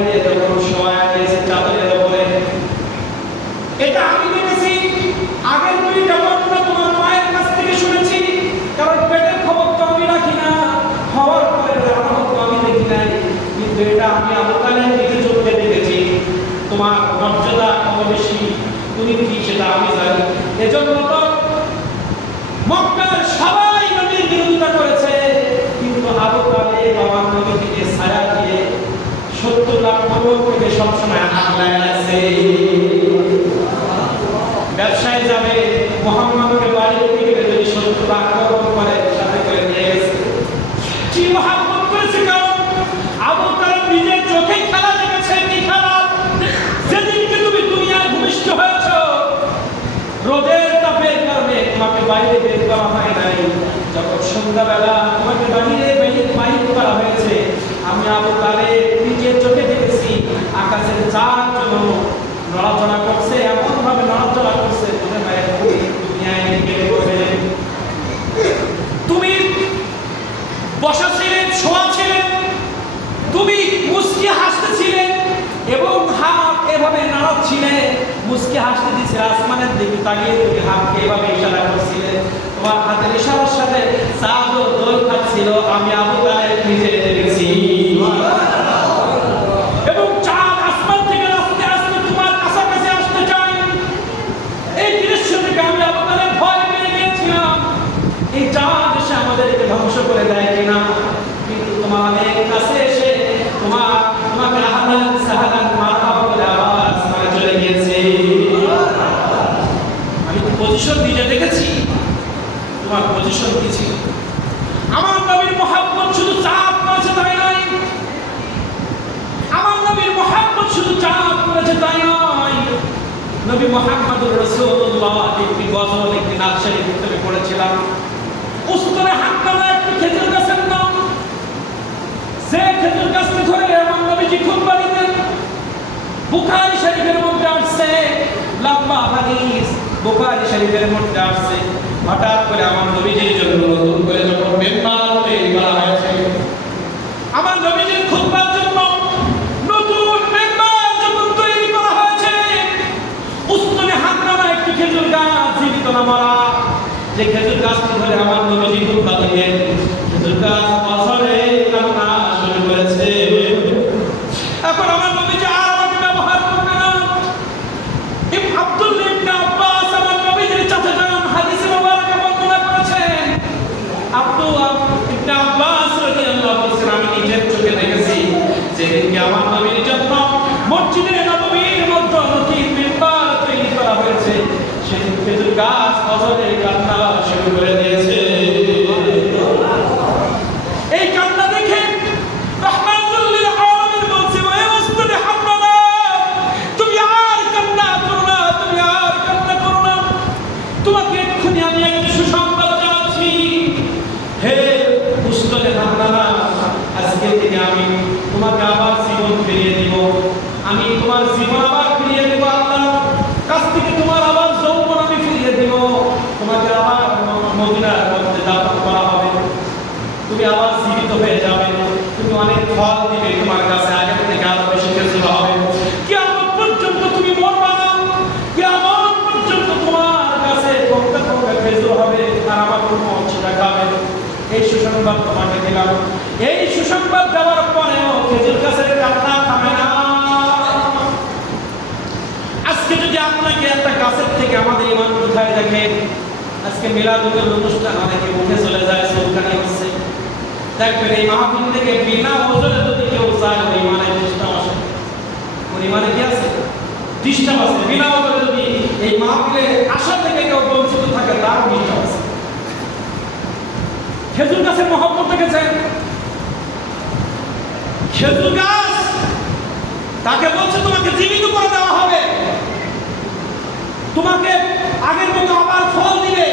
বাইরে যখন শোয়া দিয়েছে চাদরের উপরে, এটা আমি দেখেছি। আগের দুইটা ঘটনা তোমার মায়ের কাছ থেকে শুনেছি, কারণ পেটের খবর তো আমি রাখি না, হওয়ার পরে আলামত তো আমি দেখি নাই, কিন্তু এটা আমি আবু তালেব নিজে চোখে দেখেছি। তোমার মর্যাদা কত বেশি তুমি কি সেটা আমি জানি। এজন্য তো মক্কার সবাই নবীর বিরোধিতা করেছে, কিন্তু আবু তালেব আমার নবীকে ছায়া দিয়ে 70 লাখ লোককে সবসময় আগলায় আছে। ব্যবসায় যাবে, মুহাম্মদকে বাড়ি থেকে যদি 70 লাখ লোক করে সাথে করে নিয়ে গেছে। কি মুহাম্মদ করেছে? কারণ আবু তালেব নিজের চোখে খেলা দেখেছে। কি খেলা? যেদিনকে তুমি দুনিয়ায় ভূমিষ্ঠ হয়েছ, রোদের তাপের কারণে তোমাকে বাইরে বের করা হয় নাই। যখন সন্ধ্যাবেলা তোমাকে বাইরে করা হয়েছে, আমি আবু তালেব নিজের চোখে দেখেছি আকাশের চাঁদ যেন নড়াচড়া করছে, এমন ভাবে নড়াচড়া করছে মনে হয় দুনিয়ায় গেলে পড়বে। তুমি বসা ছিলেন, শোয়া ছিলেন, তুমি মুস্কি হাসতেছিলে এবং হাত এভাবে নাড়াচ্ছিলে, মুস্কি হাসতে দিচ্ছে আসমানের দিকে তাকিয়ে তুমি হাতকে এভাবে ইশারা করছিলে। তোমার হাতের ইশারার সাথে চাঁদ দোল খাচ্ছিল, আমি আবু তালেব নিজে দেখেছি। এবং চাঁদ আসমান থেকে আস্তে আস্তে তোমার কাছাকাছি আসতে চায়। এই দৃশ্য থেকে আমি আবু তালেব ভয় পেয়ে গিয়েছিলাম, এই চাঁদ এসে আমাদেরকে ধ্বংস করে দেয় কিনা। কিন্তু তোমার অনেক কাছে এসে তোমাকে আহলান সাহলান মারহাবা বলে আবার আসমানে চলে গিয়েছে। আমি তো পজিশন নিজে দেখেছি, তোমার পজিশন কি ছিল। আমার নবীর মুহাম্মদ শুধু চাঁদ করেছে তাই নয়, আমার নবীর মুহাম্মদ শুধু চাঁদ করেছে তাই নয়, নবী মুহাম্মদুর রাসূলুল্লাহ একটি গজল, একটি নাচ শরীফ থেকে পড়েছিলাম। উস্তরে হাক্কানা একটি খেজুর গাছের নাম, যে খেজুর গাছটি ধরে আমার নবীজি খুতবা দিতেন। বুখারী শরীফের মধ্যে আসছে, লম্বা হাদিস বুখারী শরীফের মধ্যে আসছে। হঠাৎ করে আমার নবীজির জন্য নতুন করে যখন মেম্বার তৈরি করা হয়েছে, আমার নবীজির খুতবার জন্য নতুন মেম্বার যখন তৈরি করা হয়েছে, উস্তরে হাক্কানা একটি খেজুর গাছ, জীবিত না মরা, যে খেজুর গাছটি ধরে আমার নবীজি খুতবা দিতেন, খেজুর গাছ বছরে কান্না শুরু করেছে। এখন আমার নবীজি আর আমাকে ব্যবহার করবে না। আব্দুল্লাহ ইবনে আব্বাস আমার নবীজির চাচা যান হাদিসে মুবারকে বর্ণনা করেছেন। আব্দুল্লাহ ইবনে আব্বাস রাদিয়াল্লাহু আনহু আমি নিজের চোখে দেখেছি, যেদিনকে আমার নবীর জন্য মসজিদে নববীর মধ্যে নতুন মিম্বার তৈরি করা হয়েছে, সেদিন খেজুর গাছ বছরে কান্না শুরু করে দিয়েছে। এই কান্না দেখে রাহমাতুল লিল আলামিন বলছে, ওহে উস্তাদ হামদা, তুমি আর কান্না করো না, তুমি আর কান্না করো না, তোমাকে এক্ষুনি আমি একটা সুসংবাদ জানাচ্ছি। হে উস্তাদ হামদা, আজকে থেকে আমি তোমাকে আবার জীবন ফিরিয়ে দিব, আমি তোমার জীবন আবার ফিরিয়ে দেব, আল্লাহর কাছ থেকে তোমার আবার যৌবন আমি ফিরিয়ে দেব, তোমাকে আবার মদিনার মধ্যে দাফন করা হবে, তুমি আবার জীবিত হয়ে যাবে, তুমি অনেক ফল দিবে, তোমার কাছে আগের থেকে আরো বেশি খেজুর হবে, কিয়ামত পর্যন্ত তুমি মরবা না, কিয়ামত পর্যন্ত তোমার কাছে কোনটা খেজুর হবে আর আমার কোনো অংশ দেখাবে। এই সুসংবাদ তোমাকে দিলাম। এই সুসংবাদ দেওয়ার পরেও খেজুর গাছের কান্না থামে না। আজকে যদি আপনাকে একটা গাছের থেকে আমাদের ইমান কোথায় দেখেন, আজকে মিলাদুলের অনুষ্ঠান অনেকে মুখে চলে যায়, সবখানে হচ্ছে, দেখবেন এই মাহফিল থেকে বিনা ওজনে যদি কেউ যায়, ওই ইমানে ডিস্টার্ব আসে, ওর ইমানে কি আছে? ডিস্টার্ব আছে। বিনা ওজনে যদি এই মাহফিলে আসা থেকে কেউ বঞ্চিত থাকে, তার ডিস্টার্ব আছে। খেজুর গাছের মহব্বত দেখেছেন? খেজুর গাছ তাকে বলছে তোমাকে জীবিত করে দেওয়া হবে, তোমাকে আগের মতো আবার ফল দিবে।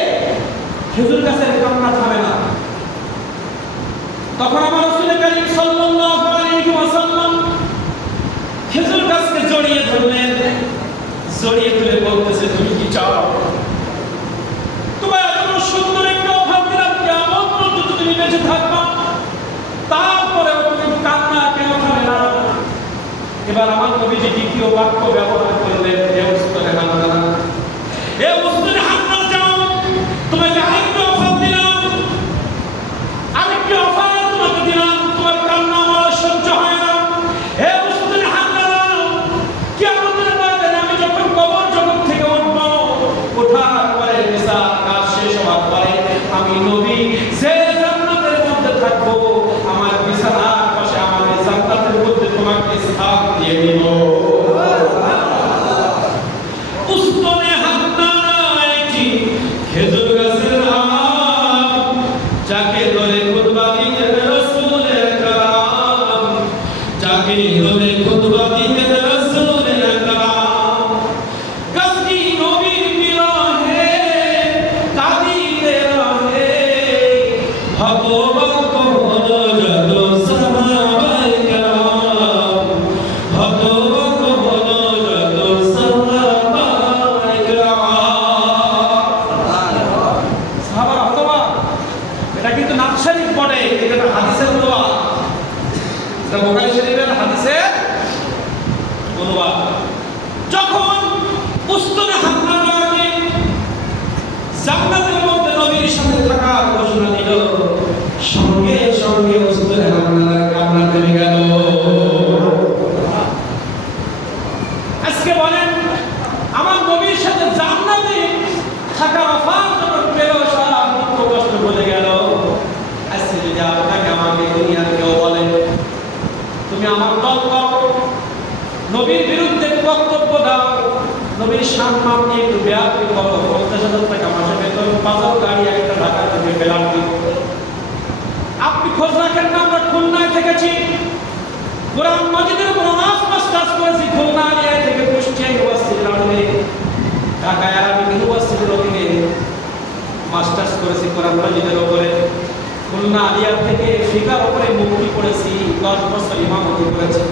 খেজুর গাছের কান্না থামে না। তখন আমার রাসূল করিম সাল্লাল্লাহু আলাইহি ওয়াসাল্লাম খেজুর গাছকে জড়িয়ে ধরলেন, জড়িয়ে ধরে বলতেছে, তুমি কি চাও? তোমার এত সুন্দর একটা অফার দিলাম, কিয়ামত পর্যন্ত তুমি বেঁচে থাকবা, তারপরে তুমি কান্না কেন থামে না? এবার আমার নবীজি দ্বিতীয় বাক্য ব্যবহার করলেন, হে উসমানে হান্নানা, হে উসমানে হান্নানা, যাও, তোমাকে আরেকটু অফার দিলাম, আরেকটু অফার তোমাকে দিলাম, তোমার কান্না আমার সহ্য হয় না। হে উসমানে হান্নানা, কিয়ামতের ময়দানে আমি যখন কবর জগৎ থেকে উঠব, ওঠার পরে হিসাব কাজ শেষ হওয়ার পরে আমি নবী যে জান্নাতের মধ্যে থাকবো, আমার বিছানার পাশে আমার জান্নাতের মধ্যে তোমাকে স্থান দিয়ে দিব। উসমানে হান্নানা একটি খেজুর গাছের আম, যাকে ধরে খুতবা দিতেন রাসূল আকরাম, যাকে ধরে খুতবা দিতেন রাসূল আকরাম। গাছটি নবীর বিরহে কাঁদিতে রহে, হতবাক হলো যত সাহাবায়ে কেরাম, হতবাক হলো যত সাহাবায়ে কেরাম। সাহাবারা হতবাক। এটা কিন্তু নাথ শরীফ পড়ে, এটা হাদিসের অনুবাদ, এটা বুখারী শরীফের হাদিসের অনুবাদ। যখন উসমানে হান্নানাকে জান্নাতের মধ্যে নবীর সাথে থাকার ঘোষণা দিল, সঙ্গে সঙ্গে উসমানে হান্নানার কান্না থেমে গেল। আজকে বলেন, আমার নবীর সাথে জান্নাতে থাকার অফার যখন পেল, সারা দুঃখ কষ্ট বলে গেল। আজকে যদি আপনাকে আমাকে দুনিয়ার কেউ বলে তুমি আমার দল করো, নবীর বিরুদ্ধে বক্তব্য দাও, নবীর সম্মান নিয়ে একটু বেয়াদবি করো, 50,000 টাকা মাসে বেতন, 5 গাড়ি একটা ঢাকা থেকে বেলার দিব। আপনি খোঁজ রাখেন না, আমরা খুলনায় থেকেছি, কোরআন মাজিদের উপর অনার্স মাস্টার্স করেছি, খুলনা আলিয়া থেকে কুষ্টিয়া ইউনিভার্সিটির অধীনে, ঢাকা আরাবিক ইউনিভার্সিটির অধীনে মাস্টার্স করেছি কোরআন মাজিদের উপরে। খুলনা আলিয়া থেকে ফিকার উপরে মুক্তি পড়েছি, 10 বছর ইমামতি করেছি।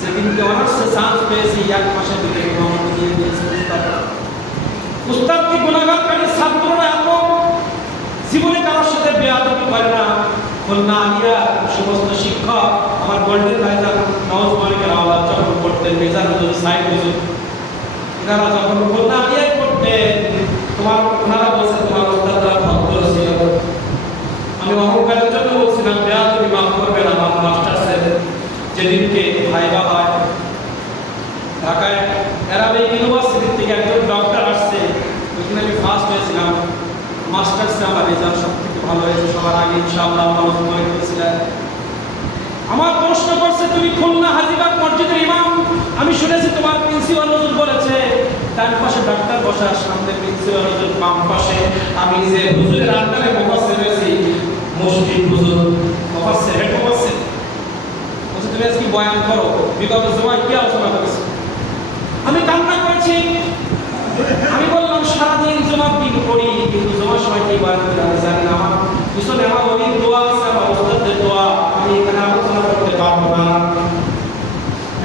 যেদিনকে অনার্সে চান্স পেয়েছি, 1 মাসের ভিতরে ইমামতি দিয়ে দিয়েছি উস্তাদ। উস্তাদ কি গুনাহগারকারী ছাত্ররা এমন জীবনে কারোর সাথে বেয়াদবি করে না। খুলনা আলিয়া সমস্ত শিক্ষক, আমার গোল্ডেন ভাইজান নওয়াজ মালিকের আওয়াজ যখন পড়তেন, মেজার হুজুর, সাইদ হুজুর, এনারা যখন খুলনা আলিয়ায় পড়তেন, ওনারা বলছে তোমার উস্তাদরা ভদ্র ছিল। আমি অহংকারের জন্য বলছিলাম, বেয়াদবি মাফ করবেন আমার মাস্টার্সের যেদিনকে ভাইবা হয়, ঢাকায় আরাবিক ইউনিভার্সিটি থেকে একজন ডক্টর আসছে, ওইখানে আমি ফার্স্ট হয়েছিলাম। মাস্টার্সে আমার রেজাল্ট সব থেকে ভালো হয়েছে, সবার আগে ইনশাআল্লাহ আমরা মনে করেছিলাম। আমার প্রশ্ন করছে, তুমি খুলনা হাজিবাগ মসজিদের ইমাম, আমি শুনেছি তোমার প্রিন্সিপাল হুজুর বলেছে, ডান পাশে ডাক্তার বসা, সামনে প্রিন্সিপাল হুজুর, বাম পাশে আমি যে হুজুরের আন্ডারে মুফাসসির হয়েছি, মুশফিক হুজুর, মুফাসসির, হেড মুফাসসির। বলছে তুমি আজকে বয়ান করো, বিগত সময় কি আলোচনা করেছো? আমি কান্না করেছি। আমি বললাম সারাদিন জমা দিন পড়ি, কিন্তু জমার সময় কি বয়ান করি আমি জানি না। আমার পিছনে আমার অনেক দোয়া আছে, আমার উস্তাদের দোয়া, আমি এখানে আলোচনা করতে পারবো না।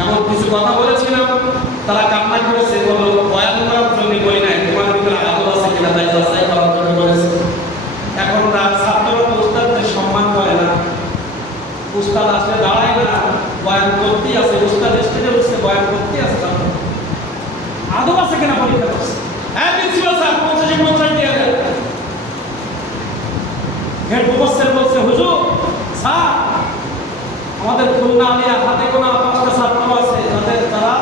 এমন কিছু কথা বলেছিলাম, তারা কান্না করেছে, বললো বয়ান করার জন্য বলি নাই, তোমার ভিতরে আলো আছে কিনা তাই যাচাই করার জন্য বলেছে। এখন তার ছাত্ররা উস্তাদদের সম্মান করে না, উস্তাদ আসলে দাঁড়ায় না, বয়ান করতেই আছে, উস্তাদ স্টেজে উঠছে, বয়ান করতেই আছে। আদব আছে কিনা পরীক্ষা করছে। হ্যাঁ প্রিন্সিপাল স্যার 50 দিয়ে দেন। হেড মুফাসসির বলছে, হুজুর স্যার, আমাদের খুলনা আলিয়া হাতে গোনা 5টা ছাত্র আছে, যাদের তারা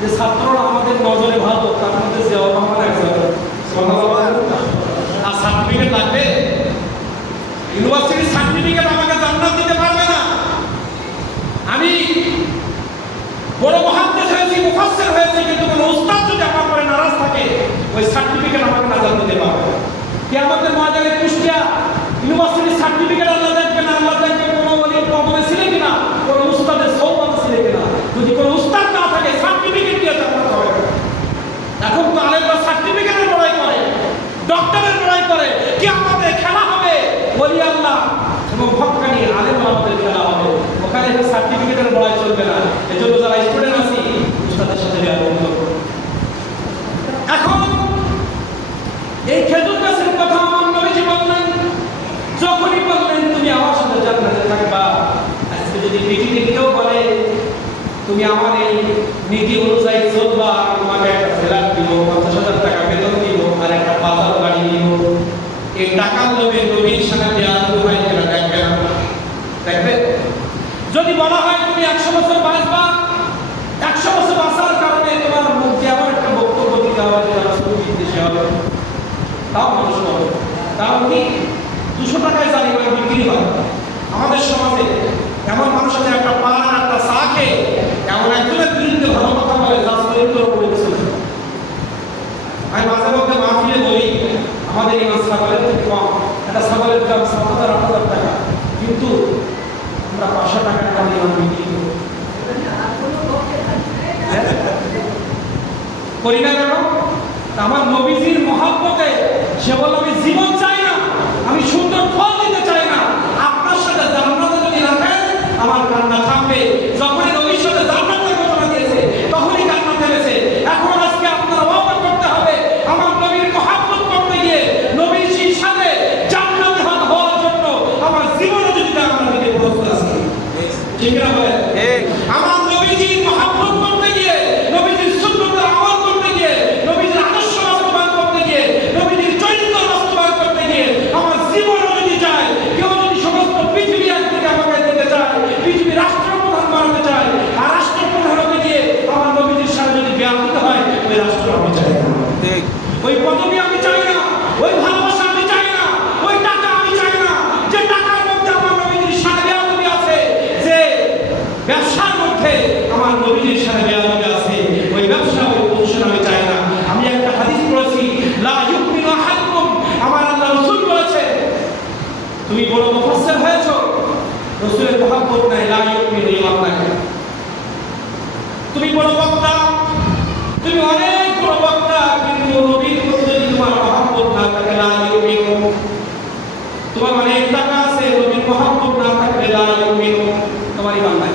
যে ছাত্ররা আমাদের নজরে ভালো, তার মধ্যে জিয়াউর রহমান একজন। আর সার্টিফিকেট লাগবে, ইউনিভার্সিটির সার্টিফিকেট আমাকে জান্নাত দিতে পারবে না। আমি বড় মুহাদ্দিস হয়েছি, মুফাসসির হয়েছি, কিন্তু কোন উস্তাদ যদি আমার পরে নারাজ থাকে, ওই সার্টিফিকেট আমাকে নাজাত দিতে পারবে না। কিয়ামতের ময়দানে কুষ্টিয়া ইউনিভার্সিটির সার্টিফিকেট আল্লাহ দেখবে না, আল্লাহ দেখবে কোনো ওলির কদমে ছিল কিনা, কোনো উস্তাদের সওবত ছিল কিনা। যদি কোনো উস্তাদ না থাকে, সার্টিফিকেট দিয়ে জান্নাত হবে না। এখন তো আলেমরা সার্টিফিকেটের লড়াই করে, ডক্টরের লড়াই করে, কিয়ামতে খেলা হবে ওলি আল্লাহ এবং হক্কানি আলেম আমাদের খেলা হবে, ওখানে সার্টিফিকেটের লড়াই চলবে না। এজন্য যারা স্টুডেন্ট আছি, উস্তাদের সাথে বন্ধ করুন। এখন এই খেজুর গাছের কথা আমার নবীজি বললেন, যখনই বললেন তুমি আমার সাথে জান্নাতে থাকবা। আজকে যদি পৃথিবীর কেউ বলে তুমি আমার এই নীতি অনুযায়ী চলবা, তোমাকে একটা ফ্ল্যাট দিব, 50,000 টাকা বেতন দিব, আর একটা বাজার গাড়ি দিব। এই টাকার লোভে নবীর সাথে বেয়াদবি হয় কিনা দেখবেন, দেখবে। যদি বলা হয় তুমি 100 বছর বাঁচবা, 100 বছর বাঁচার কারণে তোমার মুখে এমন একটা বক্তব্য দিতে হবে যে রাসূল নির্দেশে হবে, তাও মানুষ হবে। তাও কি 200 টাকায় জালিমা বিক্রি হয়। আমাদের সমাজে এমন মানুষ আছে, একটা পান একটা চা খেয়ে এমন একজনের বিরুদ্ধে ভালো কথা বলে, যার চরিত্র বলেছিল। আমি মাঝে মধ্যে মাহফিলে বলি, আমাদের ইমাম ছাগলের থেকে কম, একটা ছাগলের দাম 7,000-8,000 টাকা, কিন্তু আমরা 500 টাকা দামে ইমাম বিক্রি করি না কেন? আমার নবীজির মহব্বতে সে বলল, আমি জীবন চাই না, আমি সুন্দর ফল দিতে চাই না, আপনার সাথে জান্নাতে যদি রাখেন আমার কান্না থামবে। যখনই নবীর সাথে জান্নাতের ঘটনা দিয়েছে তখনই কান্না থেমেছে। এখন আজকে আপনার ওয়াদা করতে হবে, আমার নবীর মহব্বত করতে গিয়ে নবীর সাথে জান্নাতে হওয়ার জন্য আমার জীবনে যদি আমরা দিতে প্রস্তুত আছি। ঠিক না ভাই? আমার নবীজির মহব্বত করতে গিয়ে, নবীজির সুন্নতের আমল করতে গিয়ে, নবীজির আদর্শ বাস্তবায়ন করতে গিয়ে, নবীজির চরিত্র বাস্তবায়ন করতে গিয়ে আমার জীবন যদি চায়, কেউ যদি সমস্ত পৃথিবী একদিকে আমাকে দিতে চায়, পৃথিবী রাষ্ট্রপ্রধান বানাতে চায়, আর রাষ্ট্রপ্রধান হতে গিয়ে আমার নবীজির সাথে যদি বেয়াদবি হয়, ওই রাষ্ট্র আমি চাই না, ওই পদবি আমি চাই না, ওই ভালোবাসা আমি চাই না, ওই টাকা আমি চাই না। যে টাকার মধ্যে আমার নবীজির সাথে বেয়াদবি আছে, যে ব্যবসার মধ্যে আমার নবীজির সাথে বেয়াদবি আছে, ওই ব্যবসা ওই প্রতিষ্ঠান আমি চাই না। আমি একটা হাদিস পড়েছি, লা ইউমিনু আহাদুকুম, আমার আল্লাহ রাসূল বলেছে, তুমি বড় মুফাসসির হয়েছো, রাসূলের মহব্বত নাই, লা ইউমিনু ঈমান নাই। তুমি বড় বক্তা, তুমি অনেক বড় বক্তা, কিন্তু নবীর প্রতি যদি তোমার মহব্বত না থাকে, লা ইউমিনু, তোমার অনেক টাকা আছে, নবীর মহব্বত না থাকলে লা ইউমিনু, তোমার ঈমান নাই।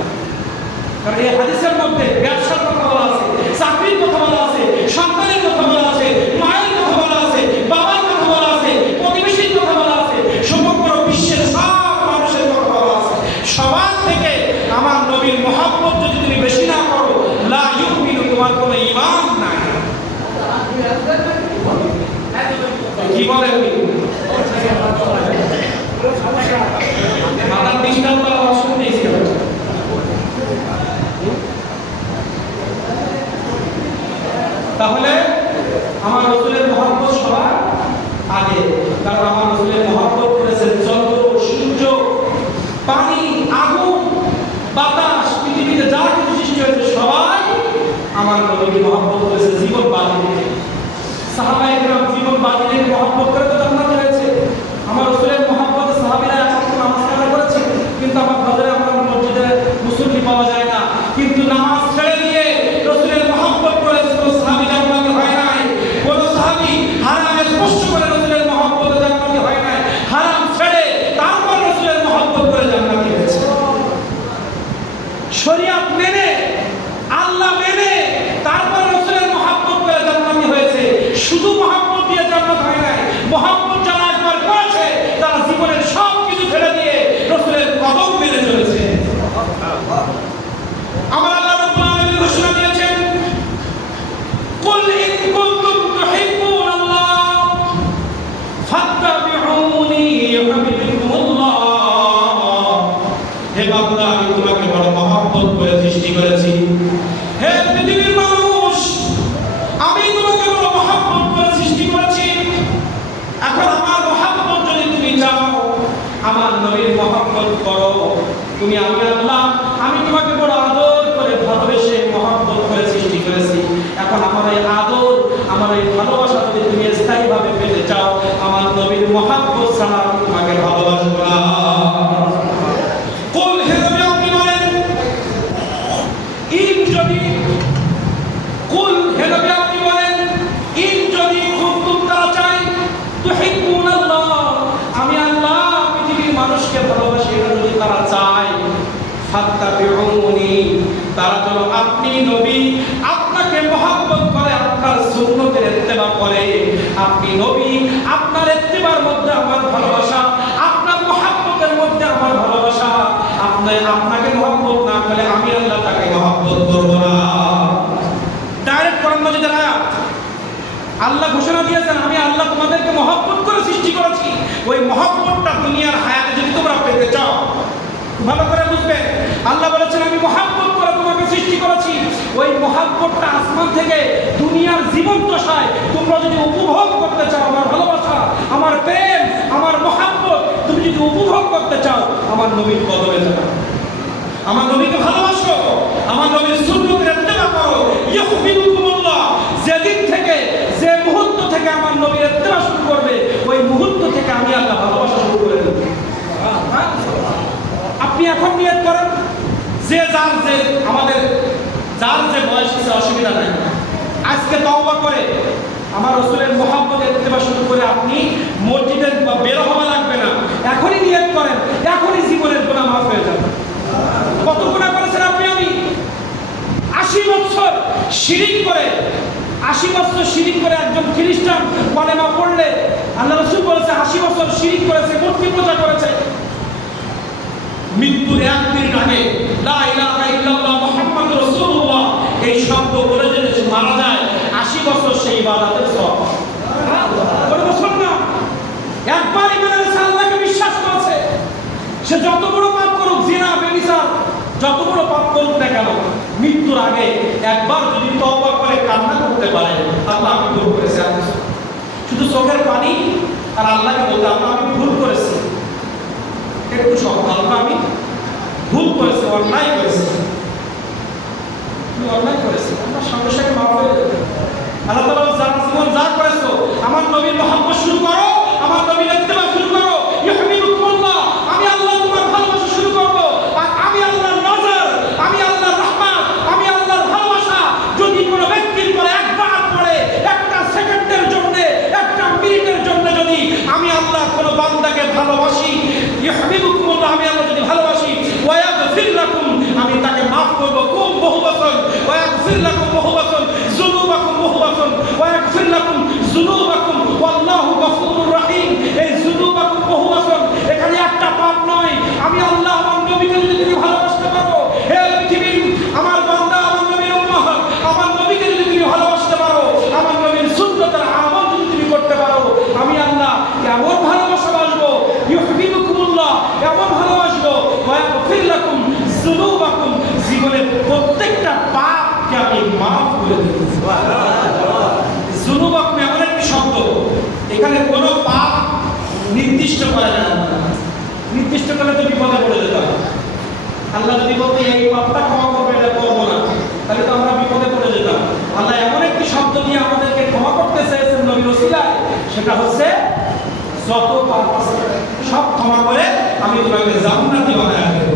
কারণ এই হাদিসের মধ্যে ব্যবসার কথা বলা আছে, চাকরির কথা বলা আছে, সন্তানের কথা বলা আছে, মায়ের কথা বলা আছে, বাবার কথা বলা আছে, প্রতিবেশীর কথা বলা আছে, সমগ্র বিশ্বের সব মানুষের কথা বলা আছে। সবার থেকে আমার নবীর মহব্বত যদি তুমি বেশি না করো, লা ইউমিনু, তোমার কোনো ঈমান নাই। কি বলেন? মাতার দৃষ্টান্ত শুনতে ইচ্ছে করে। তাহলে আমার রাসূলের মহব্বত সবার আগে, কারণ আমার রাসূলের মহব্বত করেছেন চন্দ্র, সূর্য, পানি, আগুন, বাতাস, পৃথিবীতে যা কিছু সৃষ্টি হয়েছে সবাই আমার নবীকে মহব্বত করেছে জীবন বাজি রেখে। সাহাবায়ে কেরাম জীবন বাজি রেখে মহব্বত করে তো জান্নাতে হয়েছে। আমার রাসূলের মহব্বতে সাহাবীরা এখন নামাজ কাজা করেছে, কিন্তু আমার ফজরে আমরা মসজিদে মুসল্লি পাওয়া যায় না, কিন্তু নামাজ ছেড়ে দিয়ে রাসূলের মহব্বত করেছে কোন সাহাবী জান্নাতে হয় নাই। কোন সাহাবী হারামে স্পর্শ করে রাসূলের মহব্বতে জান্নাতি হয় নাই, হারাম ছেড়ে তারপর রাসূলের মহব্বত করে জান্নাতি হয়েছে। শরীয়ত মেনে, আল্লাহ মেনে তারপর রাসূলের মহব্বত করে জান্নাতি হয়েছে। শুধু মহব্বত দিয়ে জান্নাত হয় নাই, মহব্বত যারা একবার করেছে তারা জীবনের সব কিছু ছেড়ে দিয়ে রাসূলের কদম মেনে চলেছে। আমার আল্লাহ রাব্বুল আলামিন ঘোষণা দিয়েছেন, কুল ইন কুনতুম তুহিব্বুনাল্লাহ ফাত্তাবিউনি ইউহিব্বুকুমুল্লাহ। হে বান্দা, আমি তোমাকে বড় মহব্বত করে সৃষ্টি করেছি। হে পৃথিবীর মানুষ, আমি তোমাকে বড় মহব্বত করে সৃষ্টি করেছি। এখন আমার মহব্বত যদি তুমি চাও, আমার নবীর মহব্বত করো। তুমি, আমি আল্লাহ, আমি তোমাকে বড় আদর করে ভালোবেসে মহব্বত করে সৃষ্টি করেছি। এখন আমার এই আদর, আমার এই ভালোবাসা যদি তুমি স্থায়ীভাবে পেতে চাও, আমার নবীর মহব্বত ছাড়া আমি তোমাকে ভালোবাসবো না। কুল, হে নবী আপনি বলেন, ইন যদি, কুল হে নবী আপনি বলেন, ইন যদি কুনতুম তারা চাই, তুহিব্বুনাল্লাহ, আমি আল্লাহ পৃথিবীর মানুষকে ভালোবাসি, এটা যদি তারা চায়, ফাত্তাবিউনি, তারা যেন আপনি নবী আপনাকে মহব্বত করে, আপনার সুন্নতের ইত্তেবা করে। আপনি নবী, আপনার ইত্তেবার মধ্যে আমার ভালোবাসা, আপনার মহব্বতের মধ্যে আমার ভালোবাসা। আপনাকে মহব্বত না করলে আমি আল্লাহ তাকে মহব্বত করব। আল্লাহ ঘোষণা দিয়েছেন, আমি আল্লাহ তোমাদেরকে মহব্বত করে সৃষ্টি করেছি। ওই মহব্বতটা দুনিয়ার হায়াতে যদি তোমরা পেতে চাও, ভালো করে বুঝবে, আল্লাহ বলেছেন আমি মহব্বত করে তোমাকে সৃষ্টি করেছি। ওই মহব্বতটা আসমান থেকে দুনিয়ার জীবন দশায় তোমরা যদি উপভোগ করতে চাও, আমার ভালোবাসা, আমার প্রেম, আমার মহব্বত তুমি যদি উপভোগ করতে চাও, আমার নবীর কদমে যাও, আমার নবীকে ভালোবাসো, আমার নবীর সুন্নতের ইত্তেবা করো। ইউহিব্বুকুমুল্লাহ, যেদিন থেকে, যে মুহূর্ত থেকে আমার নবীর ইত্তেবা শুরু করবে, ওই মুহূর্ত থেকে আমি আল্লাহ ভালোবাসা শুরু করে দেব। আপনি এখন নিয়ত করেন, যে আমাদের যার যে বয়স আছে অসুবিধা নাই, আজকে তওবা করে আমার রাসূলের মুহাব্বতের ইত্তেবা শুরু করে আপনি মসজিদে বের হওয়া লাগবে না, এখনই নিয়ত করেন, এখনই জীবনের গুনাহ মাফ হয়ে যাবে। কত গুনাহ করেছেন আপনি? আমি 80 বছর শিরিক করে, 80 বছর শিরিক করে একজন খ্রিস্টান কলেমা পড়লে আল্লাহ রাসূল বলেছে 80 বছর শিরিক করেছে, মূর্তি পূজা করেছে, মৃত্যুর 1 মিনিট আগে লা ইলাহা ইল্লাল্লাহ মুহাম্মাদুর রাসূলুল্লাহ এই শব্দ বলে যদি মারা যায়, 80 বছর সেই ইবাদতের সওয়াব। বড় মুসলমান একবার ইমানের সাথে আল্লাহকে বিশ্বাস করেছে, সে যত বড় পাপ করুক, জিনা, ব্যভিচার, যত বড় পাপ করুক না কেন, মৃত্যুর আগে একবার যদি তওবা করে কান্না করতে পারে, আল্লাহ আমি ভুল করেছি, শুধু চোখের পানি আর আল্লাহকে বলতে, আল্লাহ আমি ভুল করেছি, একটু শব্দ, আল্লাহ আমি ভুল করেছি, অন্যায় করেছি, তুমি অন্যায় করেছি, আমার সঙ্গে সঙ্গে মাফ হয়ে যাবে। আল্লাহ তাআলা যার জীবন যা করেছো, আমার নবীর মহব্বত শুরু করো, আমার নবীর ইত্তেবা শুরু করো। ইউহিব্বুকুমুল্লাহ, আমি আল্লাহ তোমার ভালোবাসা শুরু করব। আর আমি আল্লাহর নজর, আমি আল্লাহর রহমত, আমি আল্লাহর ভালোবাসা যদি কোনো ব্যক্তির পরে একবার পড়ে, একটা সেকেন্ডের জন্য, একটা মিনিটের জন্য যদি আমি আল্লাহ কোনো বান্দাকে ভালোবাসি, ইউহিব্বুকুমুল্লাহ, আমি আল্লাহ যদি ভালোবাসি, ওয়া ইয়াগফির লাকুম, আমি তাকে মাফ করব খুব বহু বছর, ওয়া ইয়াগফির লাকুম বহু বছর, যুনুবাকুম বহু বছর, ওয়া ইয়াগফির লাকুম যুনুবাকুম ওয়াল্লাহু গফুরুর রহিম। এই যুনুবাকুম বহু বছর, এখানে একটা পাপ নয়। আমি আল্লাহ আমার নবীকে যদি তুমি ভালোবাসতে পারো, হে পৃথিবীর আমার বান্দা, আমার নবীর উম্মাহ, আমার নবীকে যদি তুমি ভালোবাসতে পারো, আমার নবীর সুন্নতের আমল যদি তুমি করতে পারো, আমি আল্লাহ এমন ভালোবাসা বাসবো, ইউহিব্বুকুমুল্লাহ, এমন ভালোবাসবো, ওয়া ইয়াগফির লাকুম যুনুবাকুম, জীবনের প্রত্যেকটা পাপকে আমি মাফ করে দেব। সুবহানাল্লাহ। যুনুবাকুম এমন একটি শব্দ, এখানে কোনো পাপ নির্দিষ্ট করা যায় না, নির্দিষ্ট করলে তো বিপদে পড়ে যেতাম। আল্লাহ যদি বলতে এই পাপটা ক্ষমা করবে, এটা করবো না, তাহলে তো আমরা বিপদে পড়ে যেতাম। আল্লাহ এমন একটি শব্দ দিয়ে আমাদেরকে ক্ষমা করতে চেয়েছেন নবীর ওসিলায়, সেটা হচ্ছে যত পাপ আছে সব ক্ষমা করে আমি তোমাকে জান্নাতি বানায় দেব।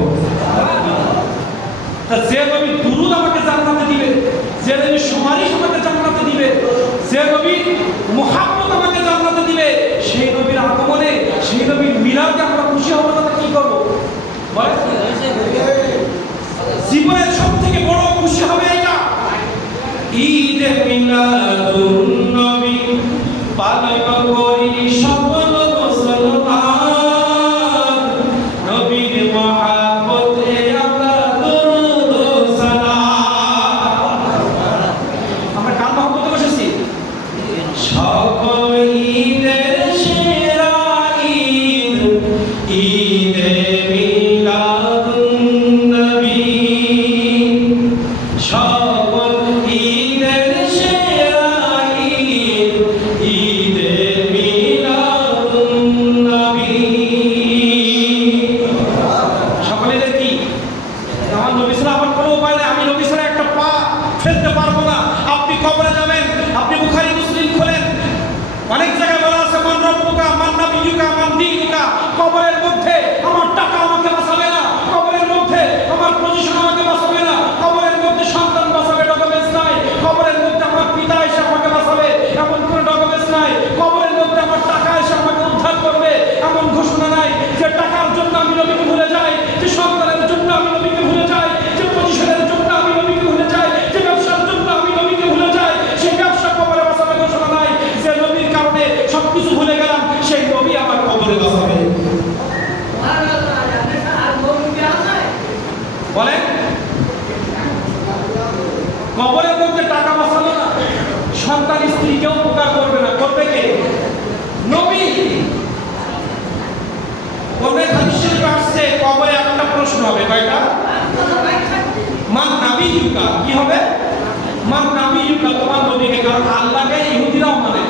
তা যে নবী দুরূদ আমাকে জান্নাতে দিবে, যে নবী সুপারিশ আমাকে জান্নাতে দিবে, যে নবী মুহাব্বত আমাকে জান্নাতে দিবে, সেই নবীর আগমনে, সেই নবীর মিলাদে আমরা খুশি হব না, কি করব বলেন? জীবনের সবথেকে বড় খুশি হবে এটা, ঈদে মিলাদুন নবী পালন করি সকল মুসলমান, নবীর মহব্বতে আমরা দুরূদ ও সালাম। আমরা কার মহব্বতে বসেছি? সকল ঈদের সেরা ঈদ, ঈদে মিলাদুন নবী, সকল ঈদের সেরা ঈদ, ঈদে মিলাদুন নবী। সকলের কি? আমার নবী ছাড়া আমার কোনো উপায় নেই, আমি নবী ছাড়া একটা পা ফেলতে পারবো না। আপনি কবরে যাবেন, আপনি বুখারী মুসলিম খোলেন, অনেক জায়গায় বলা আছে মান রব্বুকা মান নাবিয়্যুকা মান দীনুকা। কবরের মধ্যে আমার টাকা আমাকে বাঁচাবে না, কবরের মধ্যে আমার পজিশন আমাকে বাঁচাবে না, কবরের মধ্যে সন্তান বাঁচাবে, ডকুমেন্টস নাই। কবরের মধ্যে আমার পিতা এসে আমাকে বাঁচাবে, এমন কোনো ডকুমেন্টস নাই। কবরের মধ্যে আমার টাকা এসে আমাকে উদ্ধার করবে, এমন ঘোষণা নাই। যে টাকার জন্য আমি নবীকে ভুলে যাই, যে সন্তানের জন্য আমি নবীকে ভুলে যাই, যে পজিশনের জন্য আমি নবীকে ভুলে যাই, যে ব্যবসার জন্য আমি নবীকে ভুলে যাই, সেই ব্যবসা কবরে বাঁচাবে ঘোষণা নাই। যে নবীর কারণে সবকিছু ভুলে গেলাম, সেই নবী আমার কবরে বাঁচাবে। বলেন, কবরের মধ্যে টাকা বাঁচালো না, সন্তান স্ত্রীকেও উপকার করবে না, করবে কে? নবী। অনেক হাদিস শরীফে আসছে কবরে একটা প্রশ্ন হবে, কয়টা? মান নাবিয়ুকা, কি হবে? মান নাবিয়ুকা, তোমার নবীকে। কারণ আল্লাহকে ইহুদিরাও মানে,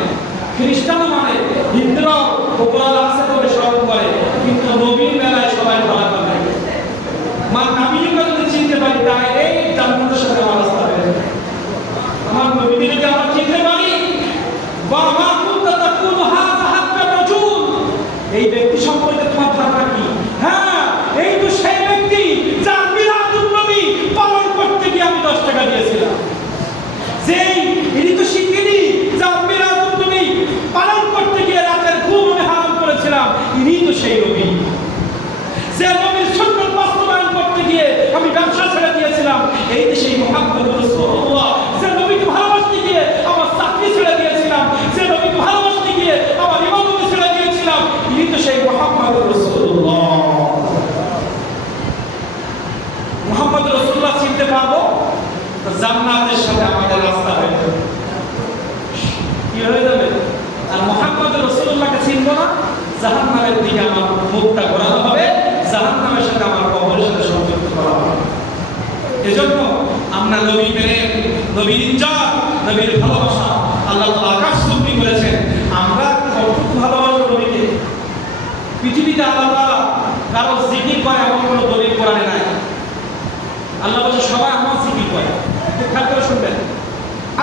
খ্রিস্টানও মানে, হিন্দুরাও উপরালা আছে বলে সব করে, কিন্তু নবীর বেলায় সবাই ধরা করে। মান নাবিয়ুকা যদি চিনতে পারি তাই এই জান্নাতের সাথে আমার রাস্তা হয়ে যাবে। আমার নবীকে যদি আমরা চিনতে পারি, বা মা কুনতা তাকুলু হাযা হাক্কা রাজুল, এই ব্যক্তি সম্পর্কে তোমার ধারণা কি? হ্যাঁ, এই তো সেই ব্যক্তি যার মিলাদুন নবী পালন করতে গিয়ে আমি 10 টাকা দিয়েছিলাম। ইনি তো শিখিনি যার মিলাদুন নবী পালন করতে গিয়ে রাতের ঘুম আমি হারাম করেছিলাম। ইনি তো সেই নবী যে নবীর সুন্নাত বাস্তবায়ন করতে গিয়ে আমি ব্যবসা ছেড়ে দিয়েছিলাম। এই যে সেই মুহাম্মদুর রাসূলুল্লাহ, যে নবীকে ভালোবাসতে গিয়ে আমার চাকরি ছেড়ে দিয়েছিলাম, যে নবীকে ভালোবাসতে গিয়ে আমার ইবাদত ছেড়ে দিয়েছিলাম। ইনি তো সেই মুহাম্মদুর রাসূলুল্লাহ। মুহাম্মদুর রাসূলুল্লাহ চিনতে পারবো তো জান্নাতের সাথে আমাদের রাস্তা হয়ে যাবে। কি হয়ে যাবে? আর মুহাম্মদুর রাসূলুল্লাহকে চিনবো না, জাহান্নামের দিকে আমার মুখটা ঘোরানো হবে, জাহান্নামের সাথে আমার কবরের সাথে সংযুক্ত করা হবে। এজন্য আমরা নবী প্রেম, নবীর ইজ্জত, নবীর ভালোবাসা আল্লাহ তাআলা আকাশ সৃষ্টি করেছেন। আমরা কতটুকু ভালোবাসবো নবীকে? পৃথিবীতে আল্লাহ তাআলা কারো জিকির করে এমন কোনো দলিল কোরআনে নাই। আল্লাহ বলেন সবাই আমার জিকির করে। খেয়াল করে শুনবেন,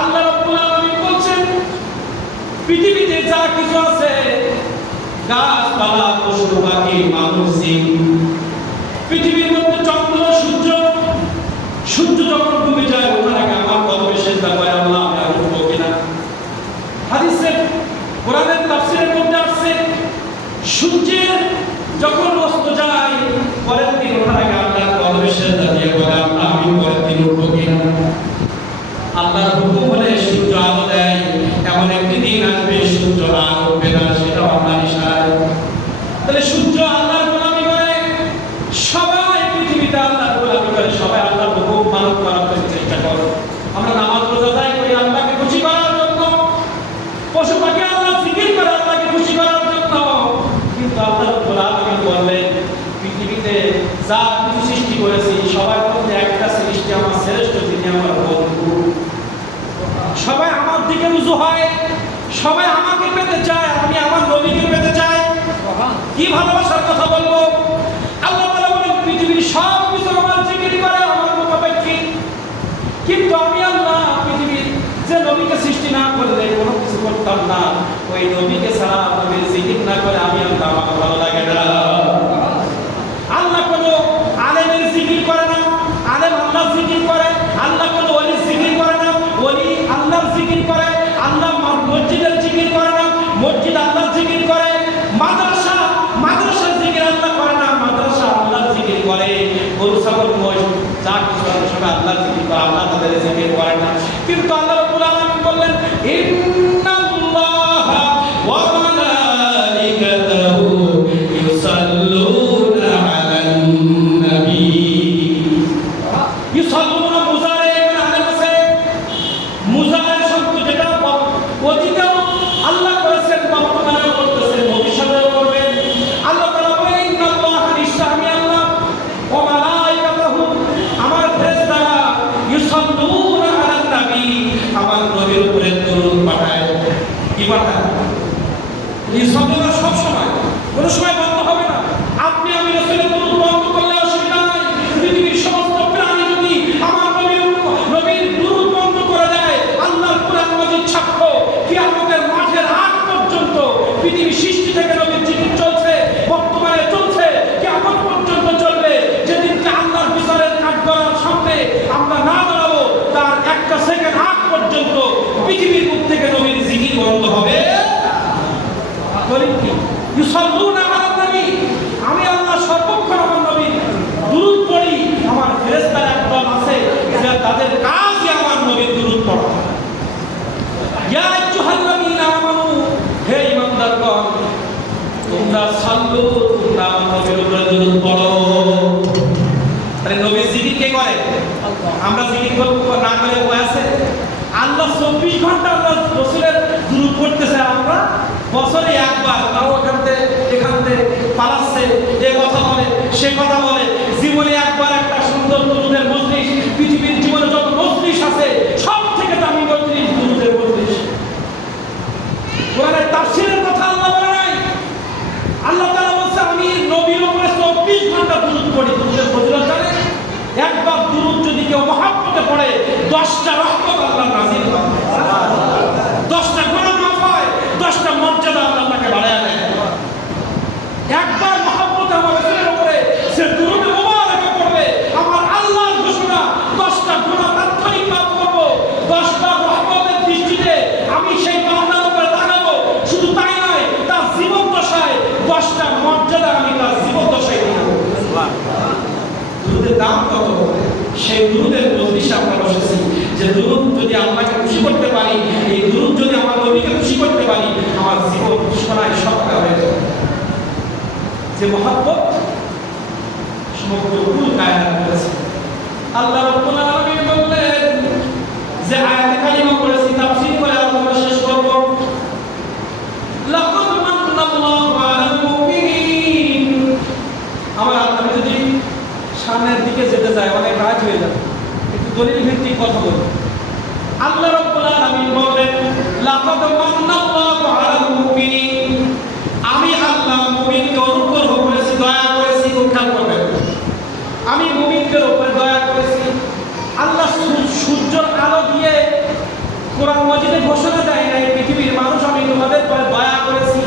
আল্লাহ রাব্বুল আলামিন বলছেন পৃথিবীতে যা কিছু আছে, গাছপালা, পশু পাখি, মানুষ, জিন, পৃথিবীর মধ্যে চন্দ্র, সূর্য, সূর্য যখন ডুবে যায় ওঠার আগে আমার কদমে সিজদা করে আল্লাহ আমি আর উঠবো কিনা। হাদিসে কোরআনের তাফসীরের মধ্যে আসছে সূর্যের যখন অস্ত যায় পরের দিন ওঠার আগে আল্লাহ কদমে সিজদা দিয়ে বলে আল্লাহ আমি পরের দিন উঠবো কিনা। আল্লাহর হুকুম হলে সূর্য আলো দেয়, এমন একটি দিন আসবে সূর্য আর উঠবে না, সেটাও আল্লাহর ইশারায়। তাহলে সূর্য আল্লাহর গোলামি করে, সবাই পৃথিবীতে আল্লাহর গোলামি করে, সবাই আল্লাহর হুকুম পালন করার চেষ্টা করে। আমরা নামাজ রোজা আদায় করি আল্লাহকে খুশি করার জন্য, পশু পাখি আল্লাহর জিকির করে আল্লাহকে খুশি করার জন্য, কিন্তু আল্লাহর গোলামি বললেন পৃথিবীতে যা কিছু সৃষ্টি করেছি সবার মধ্যে একটা সৃষ্টি আমার শ্রেষ্ঠ, যিনি আমার বন্ধু। সবাই আমার দিকে রুজু হয়, সবাই আমাকে পেতে চায়, আমি আমার নবীকে পেতে চাই। কি ভালোবাসার কথা বলবো! আল্লাহ তাআলা বলেন পৃথিবীর সব কিছু আমার জিকির করে, আমার মোতাবেক, কিন্তু আমি আল্লাহ পৃথিবীর যে নবীকে সৃষ্টি না করলে কোনো কিছু করতাম না। ওই নবীকে ছাড়া নবীর জিকির না করে আমি আল্লাহ, আমার ভালো লাগে না। আল্লাহ কোনো আলেমের জিকির করে না, আলেম আল্লাহর জিকির করে। আল্লাহ কোনো ওলির জিকির করে না, ওলি আল্লাহর জিকির করে। আল্লাহ মসজিদের জিকির করে না, মসজিদ আল্লাহর জিকির করে। মাদ্রাসার জিকির আল্লাহ করে না, মাদ্রাসা আল্লাহর জিকির করে। গরু ছাগল মোষ যা কিছু আছে সবাই আল্লাহর জিকির করে, আল্লাহ তাদের জিকির করে না। কিন্তু আল্লাহ রাব্বুল আলামিন বললেন ইন্নাল্লাহা ওয়া মালাইকাতাহু ইউসাল্লুনা আলান নবী। ইউসাল্লুনা মুজারে এখানে আছে, মুজারে শব্দ যেটা অতীতেও আল্লাহ করেছেন, বর্তমানেও করতেছেন, ভবিষ্যতেও করবেন। আল্লাহ তাআলা বলেন ইন্নাল্লাহা নিশ্চয় আমি আল্লাহ ওয়া মালাইকাতাহু আমার ফেরেশতারা ইউসাল্লুনা আলান নবী আমার নবীর উপরে দরুদ পাঠায়। কি পাঠায়? এই শব্দটা সব সময়, কোনো সময় বন্ধ হবে না। আপনি আমি রাসূলের দরুদ বন্ধ করলে অসুবিধা নাই। পৃথিবীর সমস্ত প্রাণী যদি আমার নবীর দরুদ বন্ধ করে দেয়, আল্লাহর কোরআন মাজিদ সাক্ষ্য কিয়ামতের মাঠের আগ পর্যন্ত পৃথিবী সৃষ্টি থেকে নবীর জিকির চলছে, বর্তমানে চলছে, কিয়ামত পর্যন্ত চলবে। যেদিনকে আল্লাহর বিচারের কাঠগড়ার সামনে আমরা না দাঁড়াবো, তার একটা সেকেন্ড আগ পর্যন্ত পৃথিবীর মুখ থেকে নবীর জিকির বন্ধ হবে। ইউসাল্লুনা আলান নবী আমি আল্লাহ সর্বক্ষণ আমার নবীর দুরূদ পড়ি। আমার ফেরেশতারা একদল আছে যে তাদের কাজই আমার নবীর দুরূদ পড়া। ইয়া আইয়ুহাল্লাযীনা আমানু, হে ঈমানদারগণ, তোমরা সাল্লু, তোমরা আমার নবীর উপরে দুরূদ পড়ো। আরে নবীর জিকির কে করে? আমরা জিকির করব না করে বসে আছে? আল্লাহ 24 ঘন্টা আল্লাহ বছরে একবার তাও এখান থেকে পালাচ্ছে, যে কথা বলে সে কথা বলে। জীবনে একবার একটা সুন্দর দুরুদের মজলিস, পৃথিবীর জীবনে যত মজলিস আছে সব থেকে দামি মজলিস দুরুদের মজলিস। কোরআনের তাফসীরের কথা আল্লাহ বলে নাই। আল্লাহ তাআলা বলছে আমি নবীর উপরে 24 ঘন্টা দুরূদ পড়ি। দুরূদের ফজিলত জানেন? একবার দুরূদ যদি কেউ মহব্বতে পড়ে 10টা রহমত আল্লাহ নাযিল হয়, 10টা গুনাহ মাফ হয়, 10টা মর্যাদা আল্লাহ তাকে বাড়ায় দেয়। একবার মহব্বতে আমার রাসূলের উপরে সে দুরূদে মুবারাকা পড়বে, আমার আল্লাহর ঘোষণা 10টা গুনাহ তাৎক্ষণিক মাফ করব, 10টা রহমতের দৃষ্টিতে আমি সেই বান্দার উপরে তাকাবো। শুধু তাই নয়, তার জীবন দশায় 10টা মর্যাদা আমি তার জীবন দশায় দিয়ে দেব। দুরূদের দাম কত? সেই দুরূদের মজলিসে আমরা বসেছি। যে দুরূদ যদি আল্লাহকে খুশি করতে পারি, এই দুরূদ যদি আমার নবীকে খুশি করতে পারি, আমার জীবন সোনায় সবটা হয়ে যাবে। যে মহব্বত সমগ্র কুল কায়নাত করেছে। আল্লাহ রাব্বুল আলামিন বললেন যে আয়াতে কালিমা পড়েছি, তাফসীর করে আমরা শেষ করব। লাকাদ মান্নাল্লাহু আলাল মুমিনিন। আমার আল্লাহ যদি সামনের দিকে যেতে যায় অনেক রাত হয়ে যাবে, একটু দলিল ভিত্তিক কথা বলবো। আল্লাহ রাব্বুল আলামিন বলেন লাকাদ মান্নাল্লাহু আলাল মুমিনিন। আমি আল্লাহ মুমিনকে অনুগ্রহ করেছি, দয়া করেছি। খেয়াল করবেন, আমি মুমিনদের উপরে দয়া করেছি। আল্লাহ সূর্যের আলো দিয়ে কোরআন মাজিদে ঘোষণা দেয় নাই পৃথিবীর মানুষ আমি তোমাদের উপরে দয়া করেছি।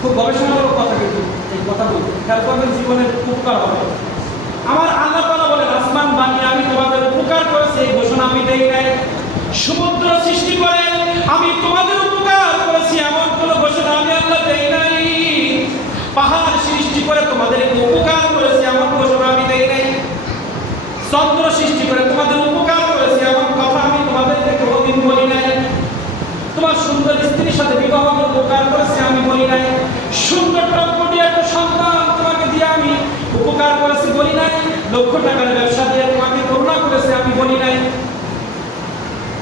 খুব গবেষণামূলক কথা, কিন্তু এই কথাগুলো খেয়াল করবেন, জীবনের উপকার হবে। আমার আল্লাহ তাআলা বলেন আসমান বানিয়ে আমি তোমাদের উপকার করেছি, এই ঘোষণা আমি দেই নাই। সমুদ্র সৃষ্টি করে আমি তোমাদের উপকার করেছি, এমন কোন ঘোষণা আমি আল্লাহ দেই নাই। পাহাড় সৃষ্টি করে তোমাদের উপকার করেছি, এমন ঘোষণা আমি দেই নাই। চন্দ্র সৃষ্টি করে তোমাদের উপকার করেছি, এমন কথা আমি তোমাদেরকে কোনোদিন বলি নাই। তোমার সুন্দর স্ত্রীর সাথে বিবাহ উপকার করেছি, আমি বলি নাই। সুন্দর টকটকে একটা সন্তান তোমাকে দিয়ে আমি উপকার করেছি, বলি নাই। লক্ষ টাকার ব্যবসা দিয়ে তোমাকে করুণা করেছি, আমি বলি নাই।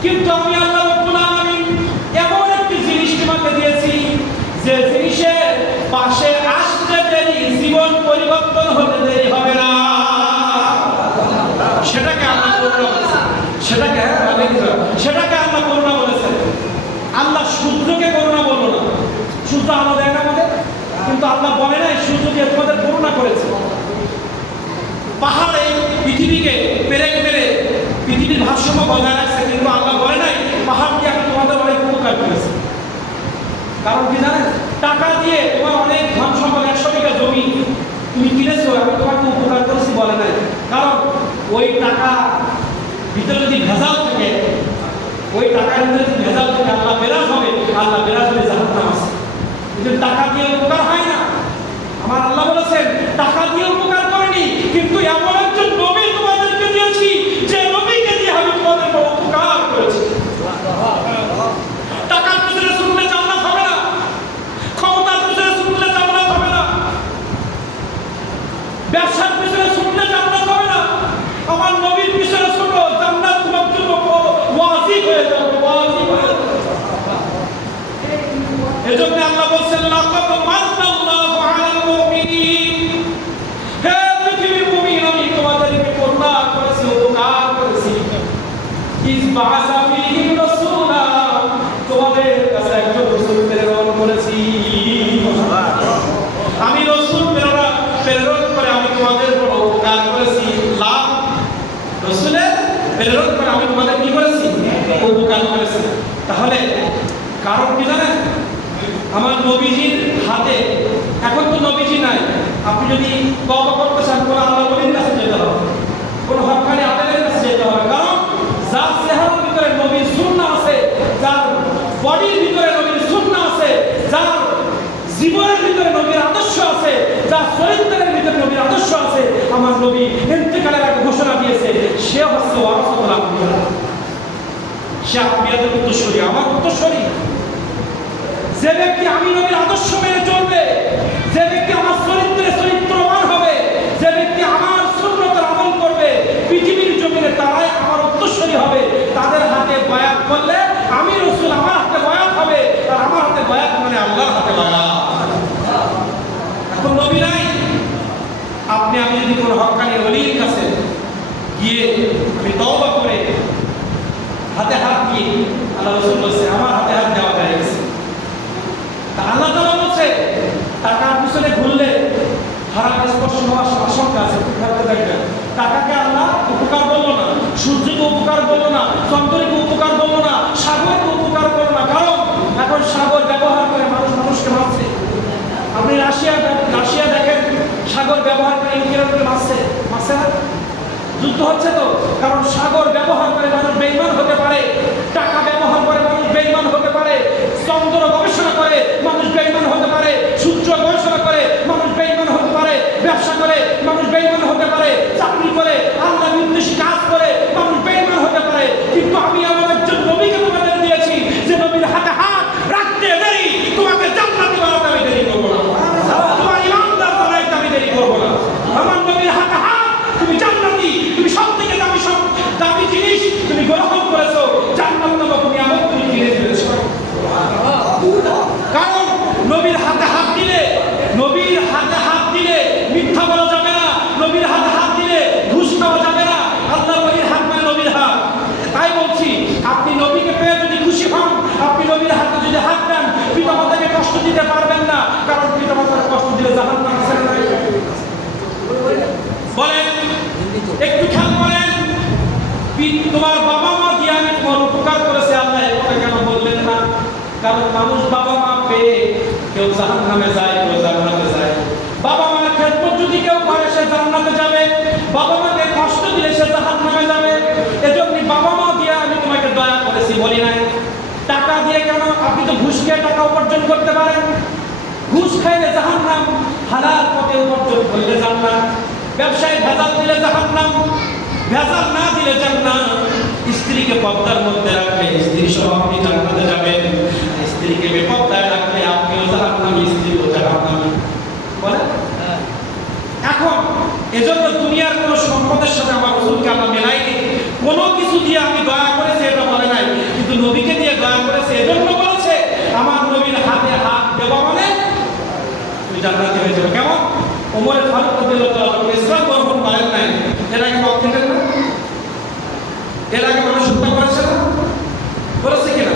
কিন্তু আমি আল্লাহ রাব্বুল আলামিন এমন একটি জিনিস তোমাকে দিয়েছি, যে জিনিসের পাশে আসতে দেরি, জীবন পরিবর্তন হতে দেরি হবে না। সেটাকে আল্লাহ করুণা বলেছে। সেটাকে আল্লাহ করুণা বলেছে। আল্লাহ সূর্যকে করুণা বলল না। সূর্য আলো দেয় না আমাদের, কিন্তু আল্লাহ বলে নাই সূর্য দিয়ে তোমাদের করুণা করেছে। পাহাড়ে পৃথিবীকে পেরেক মেরে পৃথিবীর ভারসাম্য বজায় রাখছে, কিন্তু আল্লাহ বলে নাই পাহাড় দিয়ে আমি তোমাদের অনেক উপকার করেছি। কারণ কি জানেন? টাকা দিয়ে তোমার অনেক ধন সম্পদ, 100 বিঘা জমি তুমি কিনেছো, আমি তোমাকে উপকার করেছি বলে নাই। কারণ ওই টাকা ভিতরে যদি ভেজাল থাকে, ওই টাকার ভিতরে যদি ভেজাল থাকে, আল্লাহ বেরাজ হবে। আল্লাহ বেরাজ হলে জাহান্নাম আছে। কিন্তু টাকা দিয়ে উপকার হয় না। আমার আল্লাহ বলেছেন টাকা দিয়ে উপকার করেনি, কিন্তু এমন একজন নবী তোমাদেরকে দিয়েছি, যে নবীকে দিয়ে আমি তোমাদের বড় উপকার করেছি। টাকার পিছনে ছুটলে জান্নাত হবে না, ক্ষমতার পিছনে ছুটলে জান্নাত হবে না, ব্যবসার পিছনে ছুটলে জান্নাত হবে না। আমার নবীর পিছনে ছুটো, জান্নাত তোমার জন্য ওয়াজিব হয়ে যাবে, ওয়াজিব হয়ে যাবে। এজন্য আল্লাহ বলেন লাকাদ মান্নাল্লাহু আলাল মুমিনিন। হে পৃথিবীর মুমিন, আমি তোমাদেরকে করুণা করেছি, উপকার করেছি। ইস বাআসা ফীহিম রাসূলা, তোমাদের কাছে একজন রাসূল প্রেরণ করেছি। আমি রাসূল প্রেরণ করে আমি তোমাদের বড় উপকার করেছি। লাভ রাসূলের প্রেরণ করে আমি তোমাদের কি করেছি? উপকার করেছি। তাহলে কারণ কি জানেন? আমার নবীজির হাতে, এখন তো নবীজি নাই, আপনি যদি তওবা করতে চান কোন আল্লাহ নবীর কাছে যেতে হবে, কোন হক্কানি আলেমের কাছে যেতে হবে। কারণ যার চেহারার ভিতরে নবীর সুন্নাহ আছে, যার বডির ভিতরে নবীর সুন্নাহ আছে, যার জীবনের ভিতরে নবীর আদর্শ আছে, যার চরিত্রের ভিতরে নবীর আদর্শ আছে, আমার নবী ইন্তেকালের আগে ঘোষণা দিয়েছে সে হচ্ছে ওয়ারাসাতুল আম্বিয়া। সে আম্বিয়াদের উত্তরসূরি, আমার উত্তরসূরি। যে ব্যক্তি আমি নবীর আদর্শ মেনে চলবে, যে ব্যক্তি আমার চরিত্রে চরিত্রবান হবে, যে ব্যক্তি আমার সুন্নতের আমল করবে, পৃথিবীর জমিনে তারাই আমার উত্তরসূরি হবে। তাদের হাতে বয়াত করলে আমি রাসূল, আমার হাতে বয়াত হবে, আর আমার হাতে বায়াত মানে আল্লাহর হাতে বায়াত। এখন নবী নাই, আপনি আমি যদি কোনো হক্কানি ওলির কাছে গিয়ে আমি তওবা করে হাতে হাত দিয়ে, আল্লাহ রাসূল বলছে আমার হাতে হাত দেওয়া যায় গেছে। তা আল্লাহ তাআলা বলছে টাকার পিছনে ঘুরলে হারাম স্পর্শ হওয়ার আশঙ্কা আছে, দেখবেন। টাকাকে আল্লাহ উপকার বললো না, সূর্যকে উপকার বললো না, চন্দ্রকে উপকার বললো না, সাগরকে উপকার করলো না, কারণ এখন সাগর ব্যবহার করে মানুষ মানুষকে মারছে। আপনি রাশিয়া দেখেন, সাগর ব্যবহার করে ইউক্রেনকে মারছে না? যুদ্ধ হচ্ছে তো, কারণ সাগর ব্যবহার করে মানুষ বেঈমান হতে পারে, টাকা ব্যবহার করে মানুষ বেঈমান হতে পারে, চন্দ্র গবেষণা করে মানুষ বেঈমান হতে পারে, সূর্য গবেষণা করে মানুষ বেঈমান হতে পারে, ব্যবসা করে মানুষ বেঈমান হতে পারে, চাকরি করে আল্লাহ বিদ্বেষী কাজ করে মানুষ বেঈমান হতে পারে। কিন্তু আমি আমার একজন নবীকে তোমাদের দিয়েছি, যে নবীর হাতে হাত রাখতে দেরি তোমাকে জান্নাতে বানাতে আমি দেরি করবো না, তোমার ইমানদার বানাইতে আমি দেরি করবো না। আমার নবীর হাতে হাত, তুমি জান্নাতি, তুমি সব থেকে দামি জিনিস তুমি গ্রহণ করেছো, জান্নাত নামক নিয়ামত তুমি কিনে ফেলেছো। কারণ নবীর হাতে হাত দিলে মিথ্যা বলা যাবে না, নবীর হাতে হাত দিলে ঘুষ খাওয়া যাবে না। আল্লাহর ওলির হাত মানে নবীর হাত। তাই বলছি, আপনি নবীকে পেয়ে যদি খুশি হন, আপনি নবীর হাতে যদি হাত দেন, পিতামাতাকে কষ্ট দিতে পারবেন না, কারণ পিতামাতাকে কষ্ট দিলে জাহান্নাম আছে না? বলেন, একটু খেয়াল করেন, তোমার বাবা মা দিয়ে আমি তোমার উপকার করেছে, আল্লাহ এর কথা কেন বললেন না? কারণ মানুষ বাবা মা পেয়ে কেউ জাহান্নামে যায়, কেউ জান্নাতে যায়। বাবা মার খেদমত যদি কেউ করে সে জান্নাতে যাবে, বাবা মাকে কষ্ট দিলে সে জাহান্নামে যাবে। এজন্য বাবা মা দিয়ে আমি তোমাকে দয়া করেছি বলি নাই। টাকা দিয়ে কেন? আপনি তো ঘুষ খেয়ে টাকা উপার্জন করতে পারেন, ঘুষ খাইলে জাহান্নাম, হালাল পথে উপার্জন করলে জান্নাত। ব্যবসায় ভেজাল দিলে জাহান্নাম, ভেজাল না দিলে জান্নাত। স্ত্রীকে পর্দার মধ্যে রাখলে স্ত্রী সহ আপনি জান্নাতে যাবেন, স্ত্রীকে বেপর্দায় রাখলে আপনিও জাহান্নামী, স্ত্রীও জাহান্নামী। বলে এখন এজন্য দুনিয়ার কোন সম্পদের সাথে আমার রাসূলকে আমরা মেলাইনি, কোনো কিছু দিয়ে আমি দয়া করেছি এটা বলে নাই, কিন্তু নবীকে দিয়ে দয়া করেছে। এজন্য বলেছে আমার নবীর হাতে হাত দেওয়া মানে তুমি জান্নাতে হয়ে যাবে। কেমন? ওমর ফারুক রাদিয়াল্লাহু তাআলা ইসলাম গ্রহণ করেন নাই, এর আগে মত দিলেন না? এর আগে মানুষ হত্যা করেছে না? করেছে কিনা?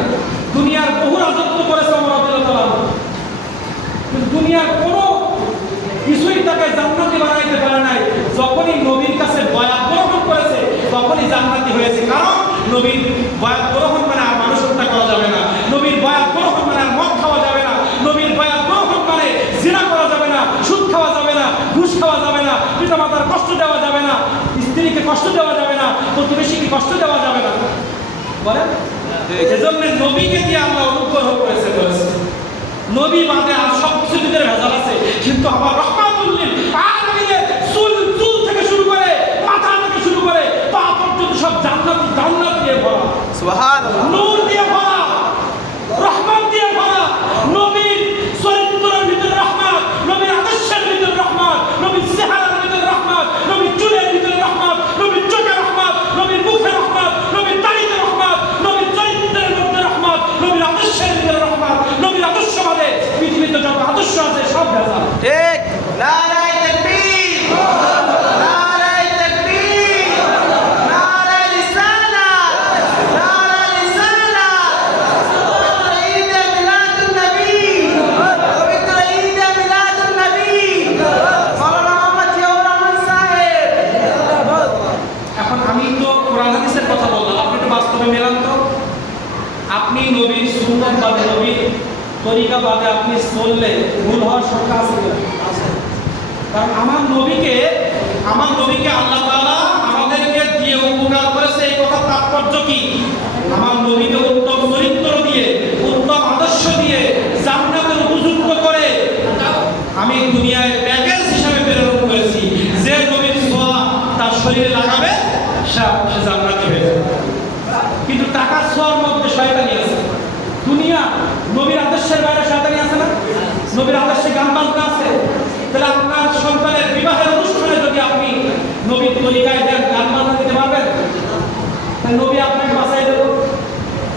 দুনিয়ার বহু রাজত্ব করেছে ওমর রাদিয়াল্লাহু তাআলা, কিন্তু দুনিয়ার কোনো কিছুই তাকে জান্নাতি বানাইতে পারে নাই। যখনই নবীর কাছে বয়াত গ্রহণ করেছে তখনই জান্নাতি হয়েছে। কারণ নবীর বয়াত গ্রহণ মানে আর মানুষ হত্যা করা যাবে না, নবীর বয়াত গ্রহণ মানে আর মদ খাওয়া যাবে না, নবীর বয়াত গ্রহণ মানে জিনা করা যাবে না, সুদ খাওয়া যাবে না, ঘুষ খাওয়া যাবে না, পিতামাতার কষ্ট দেওয়া যাবে না, স্ত্রীকে কষ্ট দেওয়া যাবে না, প্রতিবেশীকে কষ্ট দেওয়া যাবে না। বলেন, এজন্য নবীকে দিয়ে আমরা অনুগ্রহ করেছে। নবী বাদে আর সব কিছুর ভিতরে ভেজাল আছে, কিন্তু আমার রাহমাতুল লিল আলামিনের চুল থেকে শুরু করে মাথা থেকে শুরু করে পা পর্যন্ত সব জান্নাত দিয়ে ভরা, সুবহানাল্লাহ, নূর দিয়ে ভরা, রহমত দিয়ে ভরা। নবীর চরিত্রের ভিতরে রহমত, নবীর আদর্শের ভিতরে রহমত, নবীর চেহারার ভিতরে রহমত, নবীর চুলের ভিতরে রহমত, নবীর চোখে রহমত, নবীর মুখে রহমত, নবীর দাড়িতে রহমত, নবীর চরিত্রের মধ্যে রহমত, নবীর আদর্শের ভিতরে রহমত। নবীর আদর্শ বাদে পৃথিবীতে যত আদর্শ আছে সব ভেজাল। ঠিক। নারায়ে তাকবীর, নারায়ে তাকবীর, নারায়ে রিসালাত, নারায়ে রিসালাত। ঈদ মিলাদুন নবী, পবিত্র ঈদ মিলাদুন নবী, মাওলানা মোহাম্মদ জিয়াউর রহমান সাহেব। এখন আমি তো কোরআন হাদিসের কথা বললাম, আপনি একটু বাস্তবে মেলান তো। আপনি নবীর সুন্নাত বাদে, নবীর তরিকা বাদে আপনি চললে ভুল হওয়ার সংখ্যা আছে না? কারণ আমার নবীকে আল্লাহ তাআলা আমাদেরকে দিয়ে উপকার করেছে। এই কথা তাৎপর্য কি? আমার নবীকে উত্তম চরিত্র দিয়ে, উত্তম আদর্শ দিয়ে, জান্নাতের উপযুক্ত করে আমি দুনিয়ায় প্যাকেজ হিসাবে প্রেরণ করেছি। যে নবীর ছোঁয়া তার শরীরে লাগাবে সে জান্নাতি হয়ে যাবে। কিন্তু টাকার ছোঁয়ার মধ্যে শয়তানি আছে। দুনিয়া নবীর আদর্শের বাইরে শয়তানি আছে না? নবীর আদর্শে গান বাজনা আছে। তাহলে আপনার সন্তানের বিবাহের অনুষ্ঠানে যদি আপনি নবীর তরিকায় দেন, গান বাজনা দিতে পারবেন? তাহলে নবী আপনাকে বাঁচাই দেব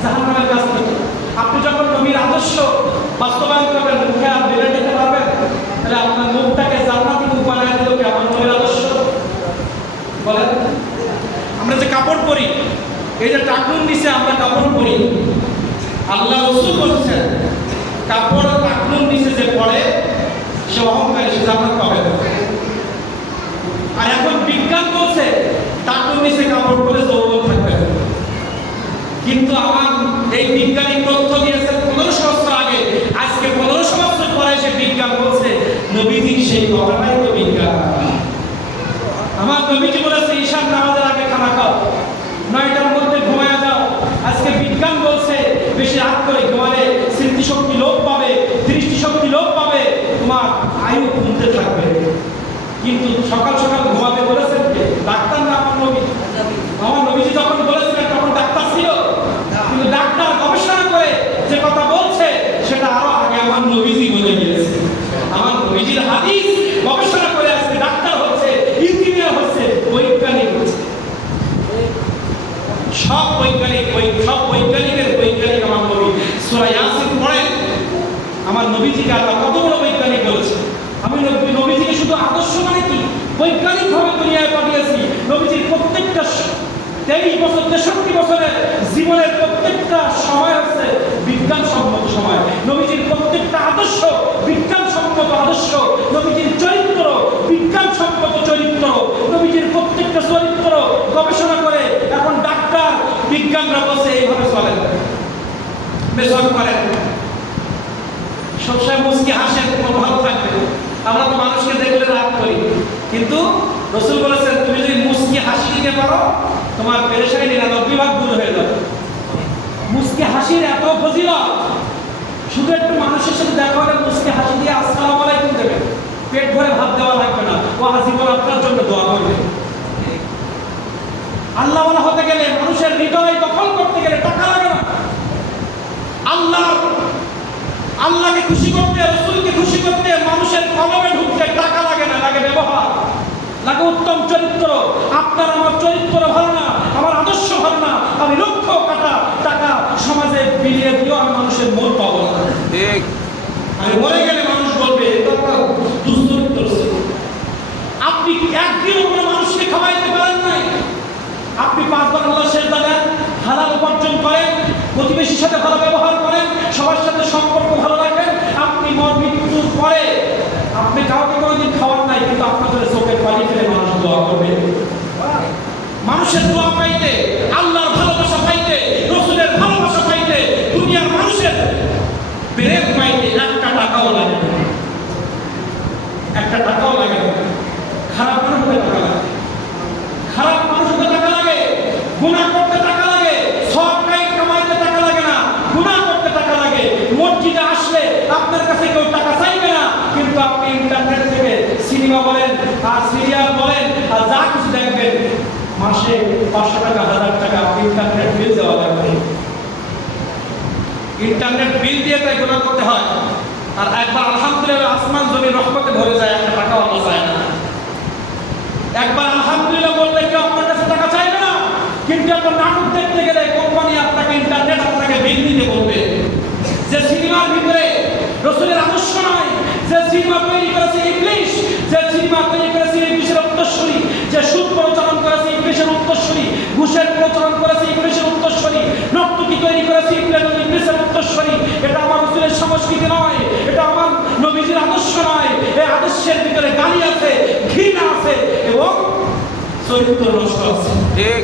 জাহান্নামের কাছ থেকে। আপনি যখন নবীর আদর্শ বা পারবেন, মুখে আর বেলে দিতে পারবেন? তাহলে আপনার মুখটাকে জান্নাতি মুখ বানায় দিল কি আমার নবীর আদর্শ? বলেন। আমরা যে কাপড় পরি, এই যে টাকনুর নিচে আমরা কাপড় পরি, আল্লাহ রাসূল বলেছেন কাপড় টাকনুর নিচে যে পড়ে সে অহংকারী, সে জান্নাত পাবে না। আর এখন বিজ্ঞান বলছে টাকনুর নিচে কাপড় পরে যৌবন থাকবে। কিন্তু আমার এই বিজ্ঞানী তথ্য দিয়েছেন 1500 বছর আগে, আজকে 1500 বছর পরে সে বিজ্ঞান বলছে নবীজি সেই কথাটাই তো বিজ্ঞান। আমার নবীজি বলেছে ঈশার নামাজের আগে খানা খাও, 9টার মধ্যে ঘুমায়া যাও। আজকে বিজ্ঞান বলছে বেশি রাত করে ঘুমালে স্মৃতিশক্তি লোপ পাবে, দৃষ্টিশক্তি লোপ পাবে, তোমার আয়ু কমতে থাকবে। কিন্তু সকাল সকাল ঘুমাতে বলেছেন কে? ডাক্তার না আমার নবী? আমার নবীজি যখন বলেছিলেন তখন ডাক্তার ছিল, কিন্তু ডাক্তার গবেষণা করে যে কথা বলছে সেটা আরো আগে আমার নবীজি বলে গিয়েছে। আমার নবীজির হাদিস গবেষণা করে আজকে ডাক্তার হচ্ছে, ইঞ্জিনিয়ার হচ্ছে, বৈজ্ঞানিক হচ্ছে। সব বৈজ্ঞানিকের বৈজ্ঞানিক আমার নবী। সূরা ইয়াসিন পড়েন, আমার নবীজিকে আল্লাহ কত বড় বৈজ্ঞানিক বলেছে। আমি নবীজিকে শুধু আদর্শ মানে কি বৈজ্ঞানিকভাবে দুনিয়ায় পাঠিয়েছি। নবীজির প্রত্যেকটা 23 বছর 63 বছরের জীবনের প্রত্যেকটা সময় হচ্ছে বিজ্ঞানসম্মত সময়। নবীজির প্রত্যেকটা আদর্শ বিজ্ঞানসম্মত আদর্শ, নবীজির চরিত্র বিজ্ঞানসম্মত চরিত্র, নবীজির প্রত্যেকটা চরিত্র গবেষণা করে এখন ডাক্তার বিজ্ঞানরা বলছে এইভাবে চলেন, মেসক করেন, সবসময় মুচকি হাসেন, ভালো থাকবে। আমরা তো মানুষকে দেখলে রাগ করি, কিন্তু রাসূল বলেছেন তুমি যদি মুচকি হাসি দিতে পারো তোমার পেরেশানি 99 ভাগ দূর হয়ে যাবে। মুচকি হাসির এত ফজিলত, শুধু একটু মানুষের সাথে দেখা হলে মুচকি হাসি দিয়ে আসসালামু আলাইকুম দেবেন, পেট ভরে ভাত দেওয়া লাগবে না, ও আজীবন আপনার জন্য দোয়া করবে। আল্লাহওয়ালা হতে গেলে মানুষের হৃদয় দখল করতে গেলে টাকা লাগে না। আল্লাহকে খুশি করতে, রাসূলকে খুশি করতে মানুষের কলবে ঢুকতে টাকা লাগে না, লাগে ব্যবহার, লাগে উত্তম চরিত্র। আপনার আমার চরিত্র ভালো না, আমার আদর্শ ভালো না, আমি লক্ষ টাকা সমাজে বিলিয়ে দিও, আমি মানুষের মন পাবো না। ঠিক, আমি মরে গেলে মানুষ বলবে দুশ্চরিত্র। আপনি একদিনও কোনো মানুষকে খাওয়াইতে পারেন নাই। আপনি 5 বার আল্লাহ সেজদা দেন, হালাল উপার্জন করেন, প্রতিবেশীর সাথে ভালো ব্যবহার করেন, সবার সাথে সম্পর্ক ভালো রাখেন। আপনি মৃত্যুর পরে আপনি কাউকে কোনোদিন খাওয়ান নাই, কিন্তু আপনার জন্য চোখের পানি ফেলে মানুষ দোয়া করবে। মানুষের দোয়া পাইতে, আল্লাহর ভালোবাসা পাইতে, রাসূলের ভালোবাসা পাইতে, দুনিয়ার মানুষের প্রেম পাইতে একটা টাকাও লাগে না, একটা টাকাও লাগে না। খারাপ মানুষ হতে টাকা লাগে, খারাপ মানুষ হতে টাকা লাগে, গুনাহ করতে টাকা লাগে, সব কামাইতে টাকা লাগে না, গুনাহ করতে টাকা লাগে। মসজিদে আসলে আপনার কাছে কেউ টাকা চাইবে না, কিন্তু আপনি ইন্টারনেট থেকে সিনেমা বলেন আর সিরিয়াল বলেন আর যা কিছু দেখবেন, মাসে 500 টাকা 1000 টাকা ইন্টারনেট বিল দেওয়া লাগবে। ইন্টারনেট বিল দিয়ে তাই গুনাহ করতে হয়। আর একবার আলহামদুলিল্লাহ আসমান জমিন রহমতে ভরে যায়, একটা টাকা আল্লাহ চায় না। একবার আলহামদুলিল্লাহ বললে কেউ আপনার কাছে টাকা চাইবে না, কিন্তু একটা নাটক দেখতে গেলে কোম্পানি আপনাকে ইন্টারনেট আপনাকে বিল দিতে বলবে। যে সিনেমার ভিতরে রাসূলের আদর্শ নয়, যে সিনেমা তৈরি করেছে ইবলিশ, যে সিনেমা তৈরি করেছে ইবলিশের উত্তরসূরি, যে সুদ প্রচলন করেছে ইবলিশের উত্তরসূরি, ঘুষের প্রচলন করেছে ইবলিশের উত্তরসূরি, নর্তকী তৈরি করেছে ইবলিশের উত্তরসূরি, এটা আমার রাসূলের সংস্কৃতি নয়, এটা আমার নবীজির আদর্শ নয়। এই আদর্শের ভিতরে গালি আছে, ঘৃণা আছে এবং চরিত্র নষ্ট আছে। ঠিক,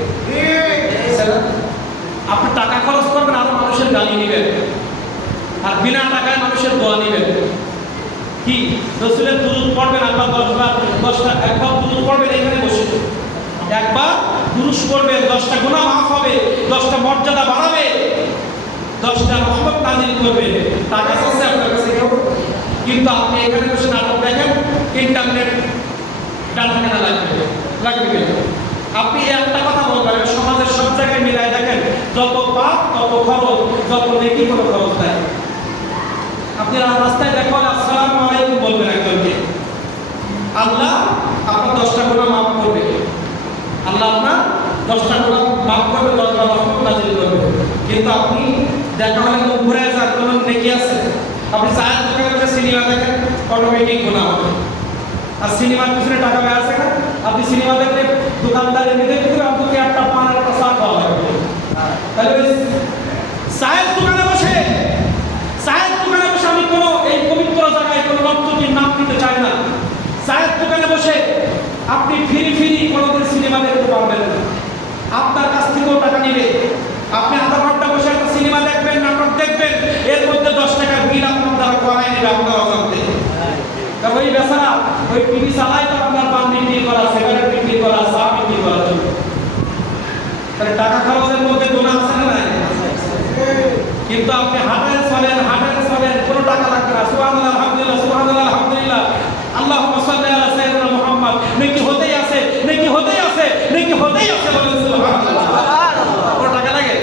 আপনি টাকা খরচ করবেন আরো মানুষের গালি নেবেন, আর বিনা টাকায় মানুষের দোয়া নেবেন। কি রাসূলের দুরূদ পড়বেন, আল্লাহ 10 বার 10টা, একবার দুরূদ পড়বেন এখানে বসে, একবার দুরূদ পড়বেন 10টা গুনাহ মাফ হবে, 10টা মর্যাদা বাড়াবে, 10টা রহমত নাযিল করবে। টাকা আছে আপনার কাছে কেউ, কিন্তু আপনি এখানে বসে নাটক দেখেন, ইন্টারনেট ডাটা কেনা লাগবে। আপনি একটা কথা বলবেন, সমাজের সব জায়গায় মিলাই দেখেন, যত পাপ তত খরচ, যত নেকি তত খরচ দেয়। আপনি রাস্তায় দেখা হলে আসসালামু আলাইকুম বলবেন একজনকে, আল্লাহ আপনার 10টা গুনাহ মাফ করবে, আল্লাহ আপনার 10টা গুনাহ মাফ করবে, 10টা রহমত নাযিল করবে। কিন্তু আপনি দেখা হলে মুখ ঘুরে যান, কোনো নেকি আছে? আপনি চায়ের দোকানে সিনেমা দেখেন অটোমেটিক গুনাহ হবে। আর সিনেমার পিছনে টাকা ব্যয় আছে না, আপনি সিনেমা দেখলে দোকানদার এনে দেখতে আপনাকে একটা পান একটা চা খাওয়া লাগবে। তাহলে চায়ের দোকানে বসে আমি কোনো এই পবিত্র জায়গায় কোনো নর্তকীর নাম নিতে চাই না। চায়ের দোকানে বসে আপনি ফিরি কোনোদিন সিনেমা দেখতে পারবেন না, আপনার কাছ থেকেও টাকা নেবে। আপনি আধা ঘন্টা বসে একটা সিনেমা দেখবেন, নাটক দেখবেন, এর মধ্যে 10 টাকার বিল আপনার দ্বারা করাই নেবে আপনার অজান্তে। তা ওই বেচারা ওই টিভি চালায় তো আপনার পান বিক্রি করা, সিগারেট বিক্রি করা, চা বিক্রি করার জন্য। তাহলে টাকা খরচের মধ্যে গুনাহ আছে না নাই? কিন্তু আপনি হাটের চলেন কোনো টাকা লাগবে না, সুবহানাল্লাহ আলহামদুলিল্লাহ সুবহানাল্লাহ আলহামদুলিল্লাহ আল্লাহুম্মা সাল্লি আলা সাইয়্যিদিনা মুহাম্মদ, নেকি হতেই আছে বলেন সুবহানাল্লাহ। কোনো টাকা লাগে?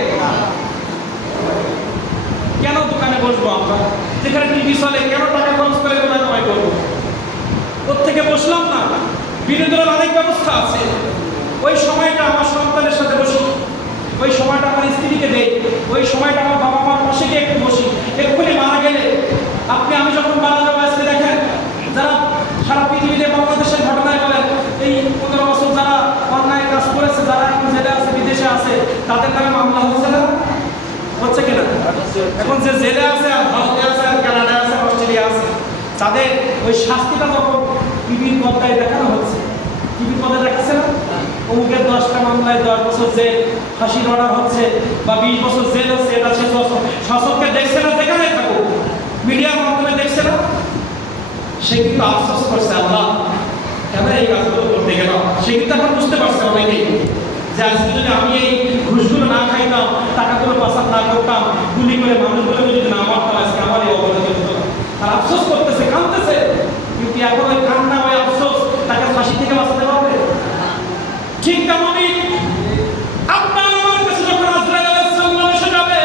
কেন দোকানে বসবো আমরা যেখানে টিভি চলে, কেন টাকা খরচ করে গুনাহ কামাই করবো? প্রত্যেকে বসলাম না, বিনোদনের অনেক ব্যবস্থা আছে। ওই সময়টা আমার সন্তানের সাথে বসি, ওই সময়টা আমার স্ত্রীকে দেই, ওই সময়টা আমার বাবা মার পাশে গিয়ে একটু বসি। এক্ষুনি মারা গেলে আমি যখন মারা যাবো, আজকে দেখেন যারা সারা পৃথিবীতে বাংলাদেশের ঘটনায় বলেন এই 15 বছর যারা অন্যায় কাজ করেছে, যারা এখন জেলে আছে, বিদেশে আছে, তাদের নামে মামলা হচ্ছে না, হচ্ছে কিনা? এখন যে জেলে আছে আর ভারতে আছে আর কানাডা আছে অস্ট্রেলিয়া আছে, তাদের ওই শাস্তিটা তখন টিভির পর্দায় দেখানো হচ্ছে। টিভির পর্দায় দেখাচ্ছে না, অমুকের 10টা মামলায় 10 বছর জেল, ফাঁসির অর্ডার হচ্ছে বা 20 বছর জেল হচ্ছে। এটা সে শাসককে দেখছে না, যেখানে থাকুক মিডিয়ার মাধ্যমে দেখছে না, সে কিন্তু আফসোস করছে, আল্লাহ কেন এই কাজগুলো করতে গেল। সে কিন্তু এখন বুঝতে পারছে অনেকেই যে আজকে যদি আমি এই ঘুষগুলো না খাইতাম, টাকাগুলো পাচার না করতাম, গুলি করে মানুষগুলোকে যদি না মারতাম, আজকে আমার এই অবনতি হতো। আর আফসোস করতেছে, কাঁদতেছে, কিন্তু এখন ওই কান্না ওই আফসোস তাকে ফাঁসি থেকে বাঁচাতে পারবে? ঠিক তেমনই আপনার আমার কাছে যখন আজরাইল আলাইহিস সালাম এসে যাবে,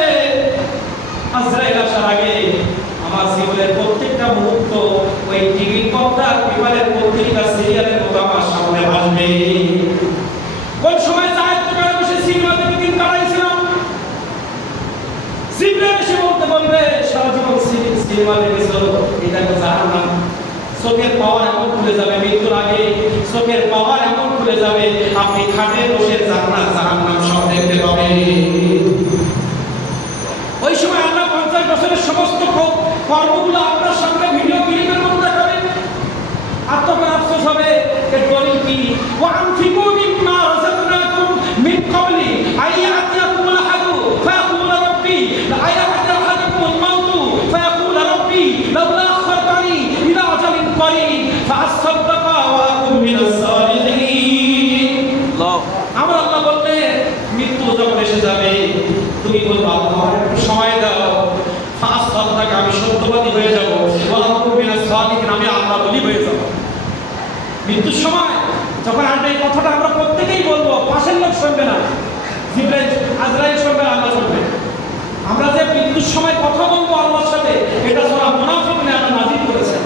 আজরাইল আসার আগে আমার জীবনের প্রত্যেকটা মুহূর্ত ওই টিভির পর্দা, পেপারের পত্রিকা, সিরিয়ালের মতো আমার সামনে আসবে। কোন সময় চায়ের দোকানে বসে সিনেমা দেখে দিন কাটাইছিলাম, জিবরাইল এসে বলবে সারা জীবন সিনেমা দেখেছো, এটা তো জাহান্নাম। চোখের পাওয়ার এমন খুলে যাবে, মৃত্যুর আগে চোখের পাওয়ার এমন খুলে যাবে, আপনি খাটে বসে জান্নাত জাহান্নাম সব দেখতে পাবেন। ওই সময় আল্লাহ 50 বছরের সমস্ত কর্মগুলো আপনার সামনে ভিডিও ক্লিপের মধ্যে দেখাবেন, আর তখন আফসোস হবে এর দলিল কি? ওয়া আনফিকু মিম্মা রাযাকনাকুম মিন ক্বাবলি আইয়াতিয়াকুমুল হাদু ফায়াকুলু রাব্বি আইয়াতিয়া আহাদাকুমুল মাউতু ফায়াকুলু রাব্বি লাউলা আখখারতানি ইলা আজালিন করিব ফাআসাদদাকা ওয়া আকুম মিনাস সালিহিন। আমার আল্লাহ বলতে মৃত্যু যখন এসে যাবে, তুমি বলবে আল্লাহ আমার একটু সময় দাও, ফাআসাদদাকা আমি সত্যবাদী হয়ে যাব, ওয়া আকুম মিনাস সালিহিন আমি আল্লাহ বলি হয়ে যাব। মৃত্যুর সময় যখন আসবে এই কথাটা আমরা প্রত্যেকেই বলবো, পাশের লোক শুনবে না, জিবরাইল আজরাইল শুনবে, আল্লাহ শুনবে। আমরা যে মৃত্যুর সময় কথা বলবো আল্লাহর সাথে, এটা সূরা মুনাফিকুনে আল্লাহ নাযিল করেছেন।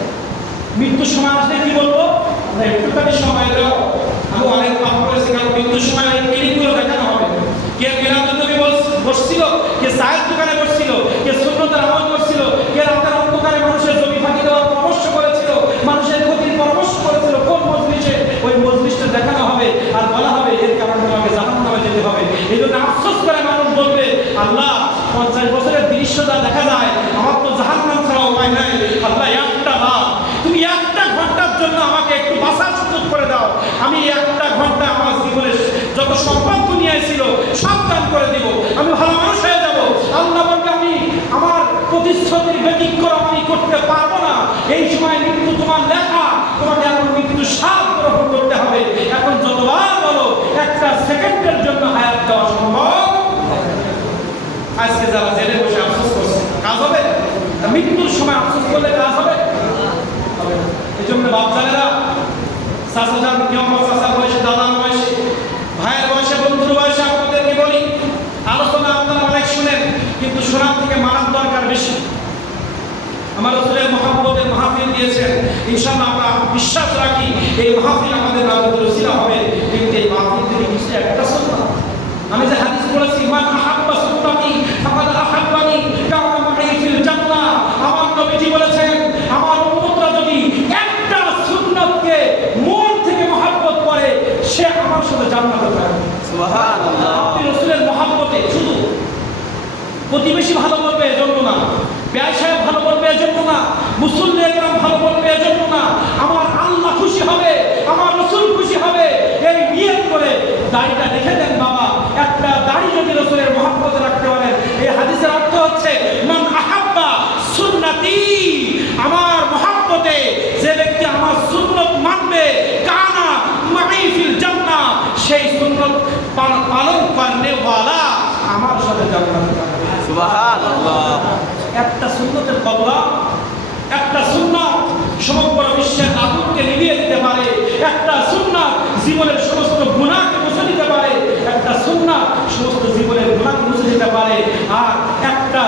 মৃত্যুর সময় আসলে কি বলবো? আমরা একটুখানি সময় দাও, আমি অনেক পাপ করেছি, কারণ মৃত্যুর সময় এই ক্লিপগুলো দেখানো হবে। কে মিলাদুন নবী বসছিল, কে চায়ের দোকানে বসছিল, কে সুন্নতের আমল করছিল, কে রাতের অন্ধকারে মানুষের জমি ফাঁকি দেওয়ার পরামর্শ করেছিল, মানুষের ক্ষতির পরামর্শ করেছিল, কোন মজলিসে, ওই মজলিসটা দেখানো হবে আর বলা হবে এর কারণে তোমাকে জাহান্নামে যেতে হবে। এই জন্য আফসোস করে মানুষ বলবে, আল্লাহ 50 বছরের দৃশ্যটা দেখা যায়, আমার তো জাহান্নাম ছাড়া উপায় নাই, আল্লাহ একটা রাত তুমি একটা ঘন্টার জন্য আমাকে একটু বাঁচার সুযোগ করে দাও, আমি একটা ঘন্টা আমার জীবনের যত সম্পদ দুনিয়ায় ছিল সব দান করে দিব, আমি ভালো মানুষ হয়ে যাব। আল্লাহ বলবে আমি আমার প্রতিশ্রুতির ব্যতিক্রম আমি করতে পারবো না। এই সময় মৃত্যু তোমার লেখা, তোমাকে এখন মৃত্যু স্বাদ গ্রহণ করতে হবে। এখন যতবার বলো একটা সেকেন্ডের জন্য হায়াত দেওয়া সম্ভব। আজকে যারা জেলে বসে আফসোস করছে, কাজ হবে? মৃত্যুর সময় আফসোস করলে কাজ হবে? এই জন্য বাপজানেরা, চাচাজান, নিয়ম চাচার বয়সে, দাদার বয়সে, ভাইয়ের বয়সে, বন্ধুর বয়সে আপনাদেরকে বলি, আলোচনা আপনারা অনেক শুনেন, কিন্তু শোনার থেকে মানার দরকার বেশি। আমার রাসূলের মহব্বতের মাহফিল দিয়েছেন, ইনশাআল্লাহ আমরা বিশ্বাস রাখি এই মাহফিল আমাদের নাজাতের ওসিলা হবে। কিন্তু এই মাহফিল থেকে কিছু একটা সুন্নাত, আমি যে হাদিস পড়েছি, মান আহাব্বা সুন্নতি ফাকাদ আহাব্বানি কামা মাই ফিল জান্নাহ, আমার নবীজি বলেছেন আমার প্রতিবেশী ভালো বলবে এজন্য না, ব্যয় সাহেব ভালো বলবে এজন্য না, মুসল্লি একরাম ভালো বলবে এজন্য না, আমার আল্লাহ খুশি হবে, আমার রসুল খুশি হবে, এই নিয়ত করে দাড়িটা রেখে দেন বাবা। একটা দাড়ি যদি রসুলের মহব্বতে রাখতে পারেন, এই হাদিসের অর্থ হচ্ছে মান আহাব্বা সুন্নতি, আমার মহব্বতে যে ব্যক্তি আমার সুন্নত মানবে, কানা মাই ফিল জান্নাহ, সেই সুন্নত পালন করনে ওয়ালা আমার সাথে জান্নাতে যাবে। সুবহানাল্লাহ। একটা সুন্নতের বদলা, একটা সুন্নাত সমগ্র বিশ্বের আগুনকে নিভিয়ে দিতে পারে, একটা সুন্নাত জীবনের সমস্ত গুনাহকে মুছে দিতে পারে, একটা সুন্নাত সমস্ত জীবনের গুনাহকে মুছে দিতে পারে। আর একটা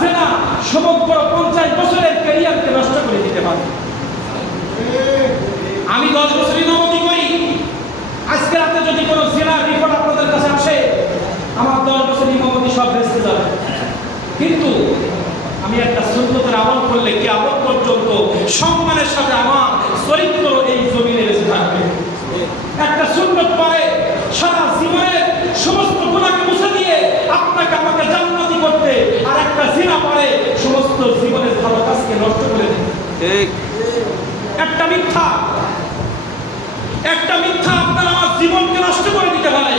জেনা সমগ্র 50 বছরের ক্যারিয়ারকে নষ্ট করে দিতে পারে। আমি 10 বছর ইমামতি করি, আজকে রাতে যদি কোনো জেনার রিপোর্ট আপনাদের কাছে আসে, আমার 10 বছর ইমামতি সব ভেস্তে যাবে। কিন্তু আমি একটা সুন্নতের আমল করলে কিয়ামত পর্যন্ত সম্মানের সাথে আমার চরিত্র এই জমিনে বেঁচে থাকবে। একটা সুন্নত পরে সারা জীবনের সমস্ত গুনাহকে মুছে দিয়ে আপনাকে আমাকে জান্নাতি করতে, আর একটা জিনা পরে সমস্ত জীবনের ভালো কাজকে নষ্ট করে দেবে। ঠিক। একটা মিথ্যা আপনার আমার জীবনকে নষ্ট করে দিতে পারে,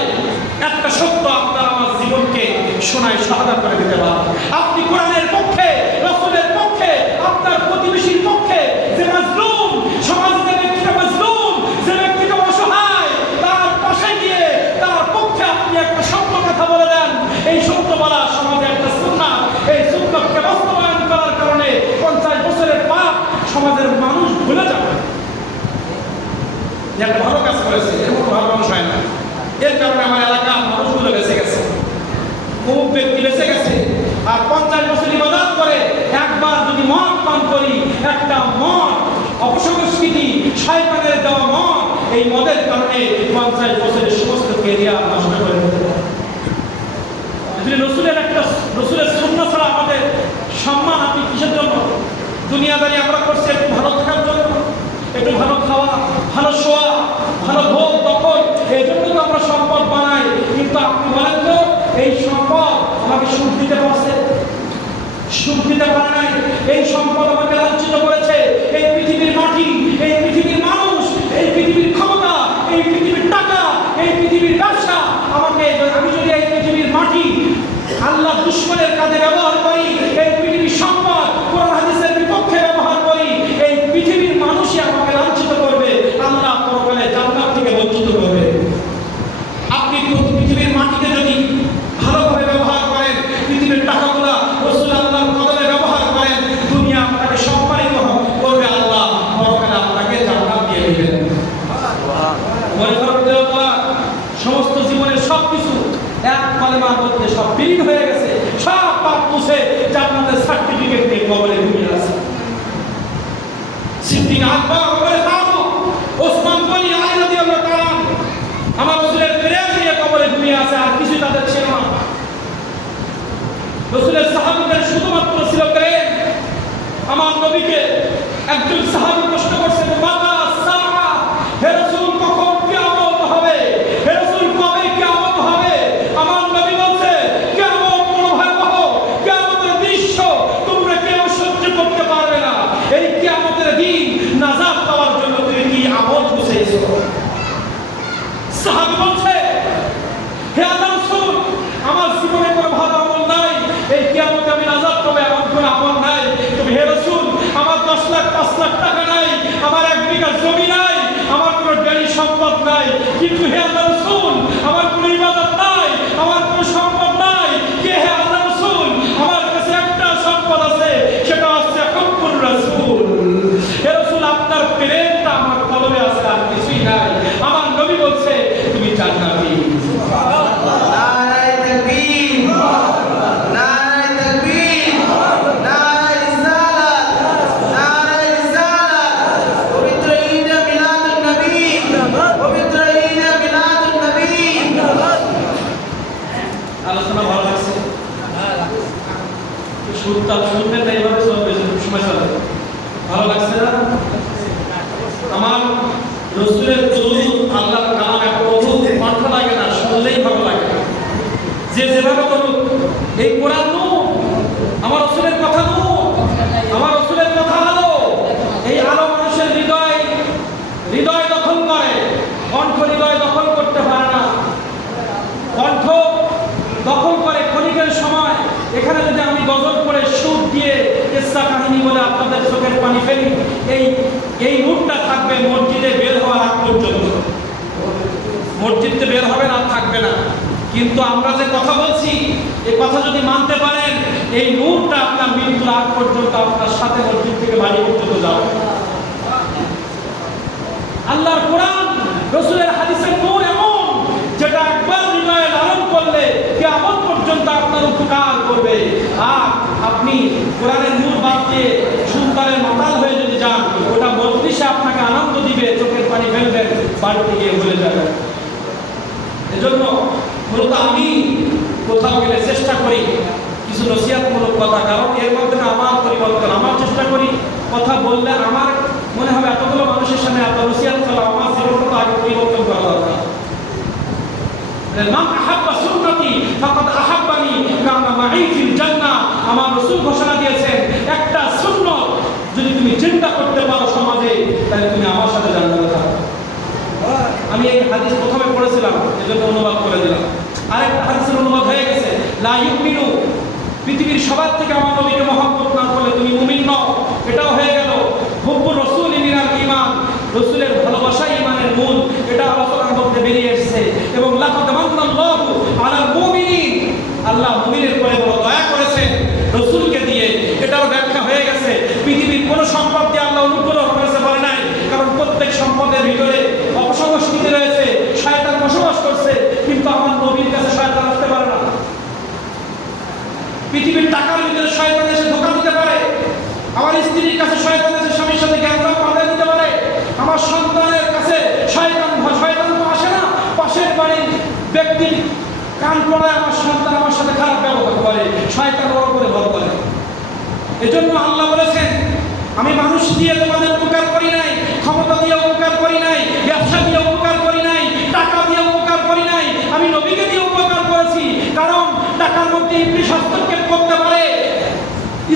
একটা সত্য আপনার আমার জীবনকে সোনায় শাহাদাত করে দিতে পারে। আপনি কোরআনের পক্ষে, রাসূলের পক্ষে, আপনার প্রতিবেশীর পক্ষে, যে মাজলুম সমাজে, যে ব্যক্তিটা মাজলুম, যে ব্যক্তিটা অসহায়, তার পাশে গিয়ে তার পক্ষে আপনি একটা সত্য কথা বলে দেন। এই সত্য বলা সমাজে একটা সুন্নাত, এই সুন্নাতকে বাস্তবায়ন করার কারণে 50 বছরের পাপ সমাজের মানুষ ভুলে যাবে। একটা ভালো কাজ করেছে, এরকম ভালো মানুষ হয় না, এর কারণে আমার এলাকার মানুষগুলো বেঁচে গেছে, অমুক ব্যক্তি বেঁচে গেছে। আর 50 বছর ইবাদত করে একবার যদি মদ পান করি, একটা মদ অপসংস্কৃতি, শয়তানের দেওয়া মদ, এই মদের কারণে 50 বছরের সমস্ত ক্যারিয়ার নষ্ট করে দিতে পারে। রসুলের সুন্নাহ ছাড়া আমাদের সম্মান আপনি কিসের জন্য? দুনিয়াদারি আমরা করছি একটু ভালো থাকার জন্য, একটু ভালো খাওয়া, ভালো শোয়া, ভালো ভোগ দখল, এই জন্য তো আমরা সম্পদ বানাই। কিন্তু আপনি বলেন তো, এই সম্পদ আমাকে সুখ দিতে পারছে? সুখ দিতে পারে নাই। এই সম্পদ আমাকে লাঞ্ছিত করেছে। এই পৃথিবীর মাটি, এই পৃথিবীর মানুষ, এই পৃথিবীর ক্ষমতা, এই পৃথিবীর টাকা, এই পৃথিবীর ব্যবসা আমাকে, আমি যদি এই পৃথিবীর মাটি আল্লাহ দুশ্মনের কাজে ব্যবহার করি, এই পৃথিবীর সম্পদ কোরআন হাদিসের বিপক্ষে ব্যবহার করি, এই পৃথিবীর মানুষই আমাকে লাঞ্ছিত করবে, আল্লাহ পরকালে জান্নাত থেকে বঞ্চিত করবে। আপনি পৃথিবীর মাটিকে যদি ভালোভাবে ব্যবহার করেন, পৃথিবীর টাকাগুলা রাসূল আল্লাহর কদমে ব্যবহার করেন, দুনিয়া আপনাকে সম্মানিত করবে, আল্লাহ পরকালে আপনাকে জান্নাত দিয়ে দিবেন। মনে করেন সমস্ত জীবনের সবকিছু এক কলেমার মধ্যে সব বিলীন হয়ে গেছে, সব পাপ মুছে জান্নাতের সার্টিফিকেট দিয়ে কবরে ঘুমিয়ে আছে। সিদ্দিক আকবর, ওমর ফারুক, ওসমান গনি, আলী রাদিয়াল্লাহু তাআলা আমার রাসূলের প্রেম নিয়ে কবরে ঘুমিয়ে আছে, আর কিছু তাদের ছিল না। রাসূলের সাহাবীদের শুধুমাত্র ছিল প্রেম। আমার নবীকে একজন সাহাবী প্রশ্ন করছে, মাতা সাআ, হে রাসূল কখন কিয়ামত হবে? হে রাসূল কবে কিয়ামত হবে? আমার নবী বলছে, কিয়ামত বড় ভয়াবহ, কিয়ামতের দৃশ্য তোমরা কেউ সহ্য করতে পারবে না। এই কিয়ামতের দিন নাজাত পাওয়ার জন্য তুমি কি আমল গুছাইছো? সাহাবী বলছে, হে আল্লাহর রাসূল, আমার জীবনে কোনো ভালো আমল নাই, এই কিয়ামতে আমি নাজাত পাবো এমন কোনো আমল নাই। তবে হে রাসূল, আমার 10 লাখ 5 লাখ টাকা নাই, আমার 1 বিঘা জমি নাই, আমার কোনো গাড়ি সম্পদ নাই, কিন্তু হে আল্লাহর রাসূল, আমার কোনো ইবাদত নাই, আমার কোনো সম্পদ নাই। কে হে আল্লাহর রাসূল? আমার কাছে একটা সম্পদ আছে, সেটা হচ্ছে হুব্বুর রাসূল। হে রাসূল, আপনার প্রেমটা আমার কলবে আছে, আর কিছুই নাই। আমার নবী বলছে, তুমি জান্নাতি। নারায়ে তাকবীর, নারায়ে তাকবীর, নারায়ে রিসালাত, নারায়ে রিসালাত। পবিত্র ঈদ মিলাদুন নবী, পবিত্র ঈদ মিলাদুন নবী। আলোচনা ভালো লাগছে? শুনতাম, শুনবেন না, এইভাবে চলবে, সময় চলে। ভালো লাগছে না? আমার রাসূলের দুরূদ, আল্লাহর কালাম এত অদ্ভুত, কণ্ঠ লাগে না, শুনলেই ভালো লাগে। যে যেভাবে করুক এই কোরআন নূর, আমার রাসূলের কথা নূর, আমার রাসূলের কথা আলো। এই আলো মানুষের হৃদয় দখল করে, কণ্ঠ হৃদয় দখল করতে পারে না। কণ্ঠ দখল করে ক্ষণিকের সময়। এখানে যদি আমি গজল করে সুর দিয়ে কিসসা কাহিনী বলে আপনাদের চোখের পানি ফেলি, এই নূরটা থাকবে মসজিদে বের হওয়ার আগ পর্যন্ত। মসজিদে বের হবে না, থাকবে না। কিন্তু আমরা যে কথা বলছি, এই কথা যদি মানতে পারেন, এই নূরটা আপনার মৃত্যুর আগ পর্যন্ত আপনার সাথে মসজিদ থেকে বাড়ি পর্যন্ত যাবে। আল্লাহর কোরআন, রাসূলের হাদিসের নূর এমন, যেটা একবার হৃদয়ে ধারণ করলে কিয়ামত পর্যন্ত আপনার উপকার করবে। আর আপনি কোরআনের নূর বাদ দিয়ে সুলতানের মাতাল হয়ে যদি যান, ওটা মজলিসে আপনাকে আনন্দ দিবে, চোখের পানি ফেলবেন, বাড়িতে গিয়ে ভুলে যাবেন। এজন্য মূলত আমি কোথাও গেলে চেষ্টা করি কিছু নসিহতমূলক কথা, কারণ এর মাধ্যমে আমার পরিবর্তন। আমার চেষ্টা করি কথা বললে আমার মনে হবে এতগুলো মানুষের সামনে এত নসিহত করা, আমার জীবনটা তো আগে পরিবর্তন করা দরকার। মান আহাব্বা সুন্নতি ফাকাদ আহাব্বানি কামা মাই ফিল জান্নাহ। আমার রাসূল ঘোষণা দিয়েছেন, একটা সুন্নত যদি তুমি চিন্তা করতে পারো সমাজে, তাহলে তুমি আমার সাথে জান্নাতে থাকবে। আমি এই হাদিস প্রথমে পড়েছিলাম, এজন্য অনুবাদ করে দিলাম। আরেকটা হাদিসের অনুবাদ হয়ে গেছে, লা ইউমিনু, পৃথিবীর সবার থেকে আমার নবীকে মহব্বত না করলে তুমি মুমিন নও। এটাও হয়ে গেল। হুব্বুর রাসূল মিনাল ঈমান, রাসূলের ভালোবাসা ঈমানের মূল। এটা আলোচনার মধ্যে বেরিয়ে এসেছে। এবং লাকাদ মান্নাল্লাহু আলাল মুমিনিন, আল্লাহ মুমিনের উপরে বড় দয়া করেছেন রাসূলকে দিয়ে। এটার ব্যাখ্যা হয়ে গেছে। পৃথিবীর কোন সম্পদ দিয়ে আল্লাহ অনুগ্রহ করেছে বলে নাই, কারণ প্রত্যেক সম্পদের ভিতরে অপসংস্কৃতি রয়েছে, শয়তান বসবাস করছে। কিন্তু আমার নবীর কাছে শয়তান আসতে পারে না। পৃথিবীর টাকার ভিতরে শয়তান এসে ধোঁকা দিতে পারে, আমার স্ত্রীর কাছে শয়তান এসে স্বামীর সাথে জ্ঞানটাও বাঁধা দিতে পারে, আমার সন্তানের কাছে শয়তান তো আসে না, পাশের বাড়ির ব্যক্তির কান পড়ায় আমার সন্তান আমার সাথে খারাপ ব্যবহার করে, শয়তান ওর উপরে ভর করে। এজন্য আল্লাহ বলেছেন, আমি মানুষ দিয়ে তোমাদের উপকার করি নাই, ক্ষমতা দিয়ে উপকার করি নাই, ব্যবসা দিয়ে উপকার করি নাই, টাকা দিয়ে উপকার করি নাই, আমি নবীকে দিয়ে উপকার করেছি। কারণ টাকার মধ্যে ইবলিস হস্তক্ষেপ করতে পারে,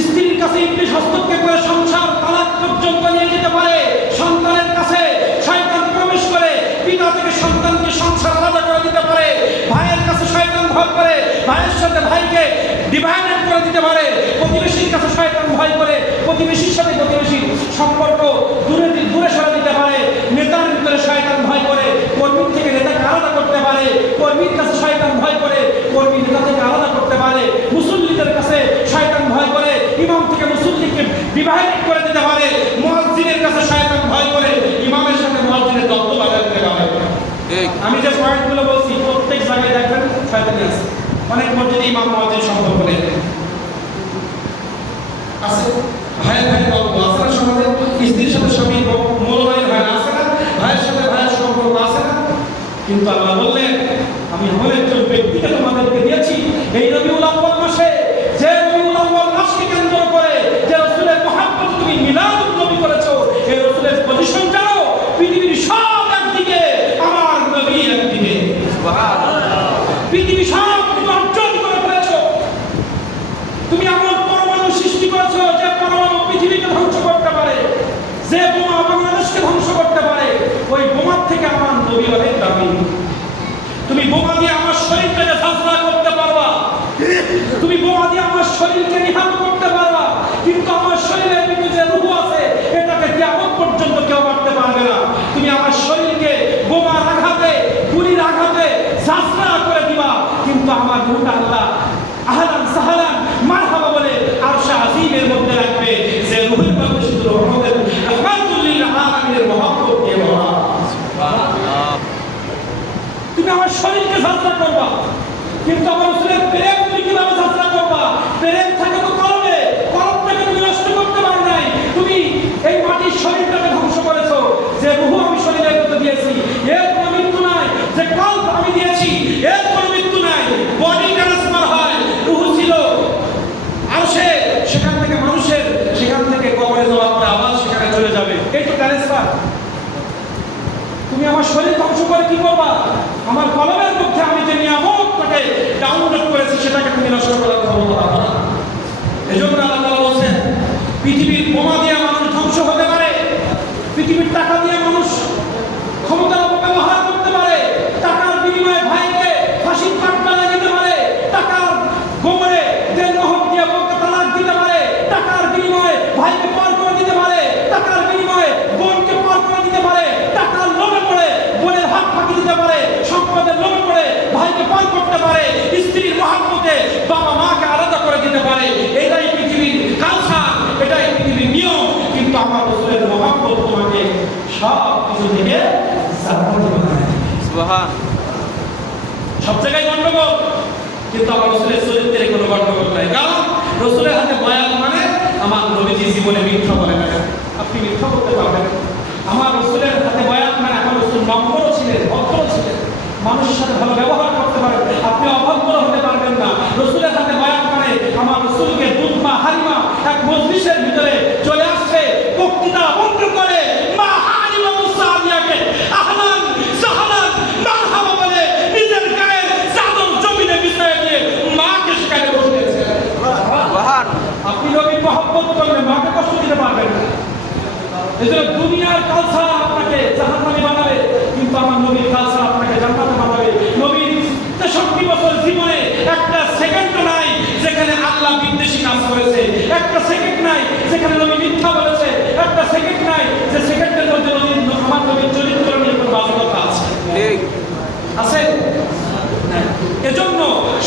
স্ত্রীর কাছে ইবলিস হস্তক্ষেপ করে সংসার তালাক পর্যন্ত নিয়ে যেতে পারে, সন্তানের কাছে শয়তান প্রবেশ করে পিতা থেকে সন্তানকে সংসার আলাদা করে দিতে পারে, ভাইয়ের কাছে শয়তান ভয় করে ভাইয়ের সাথে ভাইকে ডিভাইডেড করে দিতে পারে, প্রতিবেশীর কাছে শয়তান ভয় করে প্রতিবেশীর সাথে প্রতিবেশীর সম্পর্ক দূরে সরে দিতে পারে, নেতার ভিতরে শয়তান ভয় করে কর্মীর থেকে নেতাকে আলাদা করতে পারে, কর্মীর কাছে শয়তান ভয় করে কর্মী নেতা থেকে আলাদা করতে পারে, মুসল্লিদের কাছে শয়তান ভয় করে ইমাম থেকে মুসল্লিকে ডিভাইডেড করে দিতে পারে, মুয়াজ্জিনের কাছে শয়তান ভয় করে ইমামের সাথে মুয়াজ্জিনের দ্বন্দ্ব বাঁধিয়ে দিতে পারে। আমি যে পয়েন্টগুলো বলছি প্রত্যেক জায়গায় দেখবেন শয়তানি আছে। অনেক মসজিদে ইমাম মুয়াজ্জিন সম্পর্ক নেই আছে, ভাইয়ের গল্প আছে না সমাজে, স্ত্রীর সাথে স্বামীর মৌলবাদীর ভাই আছে না, ভাইয়ের সাথে ভাইয়ের সম্পর্ক আছে না। কিন্তু আল্লাহ বললেন, আমি এমন একজন ব্যক্তিকে তোমাদেরকে দিয়েছি এই রবিউল আউয়াল মাসে, যে রবিউল আউয়াল মাসকে কেন্দ্র করে যে রাসূলের মহব্বত তুমি মিলাদুন নবী করেছো, এই রাসূলের পজিশন জানো, পৃথিবীর সব একদিকে, আমার নবী একদিকে। সুবহানাল্লাহ। পৃথিবী সব তুমি অর্জন করে ফেলেছো। তুমি এমন পরমাণু সৃষ্টি করেছো যে পরমাণু পৃথিবীকে ধ্বংস করতে পারে, যে বোমা বাংলাদেশকে ধ্বংস করতে পারে, ওই বোমার থেকে আমার নবী অনেক দামি। তুমি বোমা দিয়ে আমার শরীরটাকে ঝাঁঝরা করতে পারবা, তুমি বোমা দিয়ে আমার শরীরকে নিহত করতে পারবা, কিন্তু আমার শরীরের ভিতরে যে রূহ আছে এটাকে কিয়ামত পর্যন্ত কেউ মারতে পারবে না। তুমি আমার শরীরকে বোমার আঘাতে, গুলির আঘাতে ঝাঁঝরা করে দিবা, কিন্তু আমার রূহটা আল্লাহ আহলান সাহলান মারহাবা বলে আরশে আজিমের মধ্যে রাখবে, যে রূহের মধ্যে শুধু রহমতের রাহমাতুল লিল আলামিনের মহব্বত দিয়ে ভরা। সুবহানাল্লাহ। তুমি আমার শরীরকে ঝাঁঝরা করবা, কিন্তু আমার রাসূলের প্রেম তুমি কিভাবে ঝাঁঝরা করবা? প্রেম থাকে তো কলবে, কলবটাকে তুমি নষ্ট করতে পারো নাই। তুমি এই মাটির শরীরটাকে ধ্বংস করেছো, যে রূহ আমি শরীরের মধ্যে দিয়েছি এর কোনো মৃত্যু নাই, যে কলব আমি দিয়েছি এর কোনো মৃত্যু নাই। বডি ট্রান্সফার হয়, রূহ ছিল আরশে, সেখান থেকে মানুষের, সেখান থেকে কবরে যাওয়ার আবার সেখানে চলে যাবে, এই তো ট্রান্সফার। তুমি আমার শরীর ধ্বংস করে কি করবা? আমার কলমের মধ্যে আমি যে নিয়ামতটাকে ডাউনলোড করেছি সেটাকে তুমি নষ্ট করার দেখেছেন নহর দিয়ে বউকে তালাক দিতে পারে, টাকার বিনিময়ে ভাইকে পর করে দিতে পারে, টাকার বিনিময়ে বোনকে পর করে দিতে পারে, টাকার লোভে পড়ে বোনের হাত ফাঁকি দিতে পারে, সম্পদের লোভে পড়ে ভাইকে পর করতে পারে, স্ত্রীর মহাব্বতে বাবা মাকে আলাদা করে দিতে পারে। এটাই পৃথিবীর কালচার, এটাই পৃথিবীর নিয়ম। কিন্তু আমার রাসূলের মহাব্বত তোমাকে সব কিছু থেকে জান্নাতি বানায়। সুবহান। সব জায়গায় গন্ডগোল, কিন্তু আমার রাসূলের চরিত্রে কোনো গন্ডগোল নাই। কারণ রাসূলের হাতে বয়াত মানে আমার নবীজি জীবনে মিথ্যা বলে না। আপনি মিথ্যা বলতে পারবেন। আমার রাসূলের হাতে বয়াত মানে আমার রাসূল নম্র ছিলেন, ভদ্র ছিলেন, মানুষের সাথে ভালো ব্যবহার করতে পারেন। আপনি অভদ্র হতে পারবেন না। রাসূলের হাতে বয়াত মানে আমার রাসূলকে দুধ মা হারিমা এক মজলিসের ভিতরে চলে আসছে, বক্তৃতা বন্ধ করে মা হারিমা মুসাদিয়াকে আহলান সাহলান মারহাবা বলে নিজের গায়ে চাদর জমিনে বিছায় দিয়ে মাকে সেখানে বসিয়েছে। সুবহান। আপনি নবীর মহব্বত করলে মাকে কষ্ট দিতে পারবেন না। এজন্য দুনিয়ার কালচার আপনাকে জাহান্নামী বানাবে, কিন্তু আমার নবীর কালচার আপনাকে জান্নাতে বানাবে। নবীর 63 বছর জীবনে একটা সেকেন্ড নাই যেখানে আল্লাহ বিদ্বেষী কাজ করেছে, একটা সেকেন্ড নাই যেখানে নবী মিথ্যা বলেছে, একটা সেকেন্ড নাই যে সেকেন্ডের মধ্যে আমার নবীর চরিত্র নিয়ে কোনো বাস্তবতা আছে। ঠিক আছে? এজন্য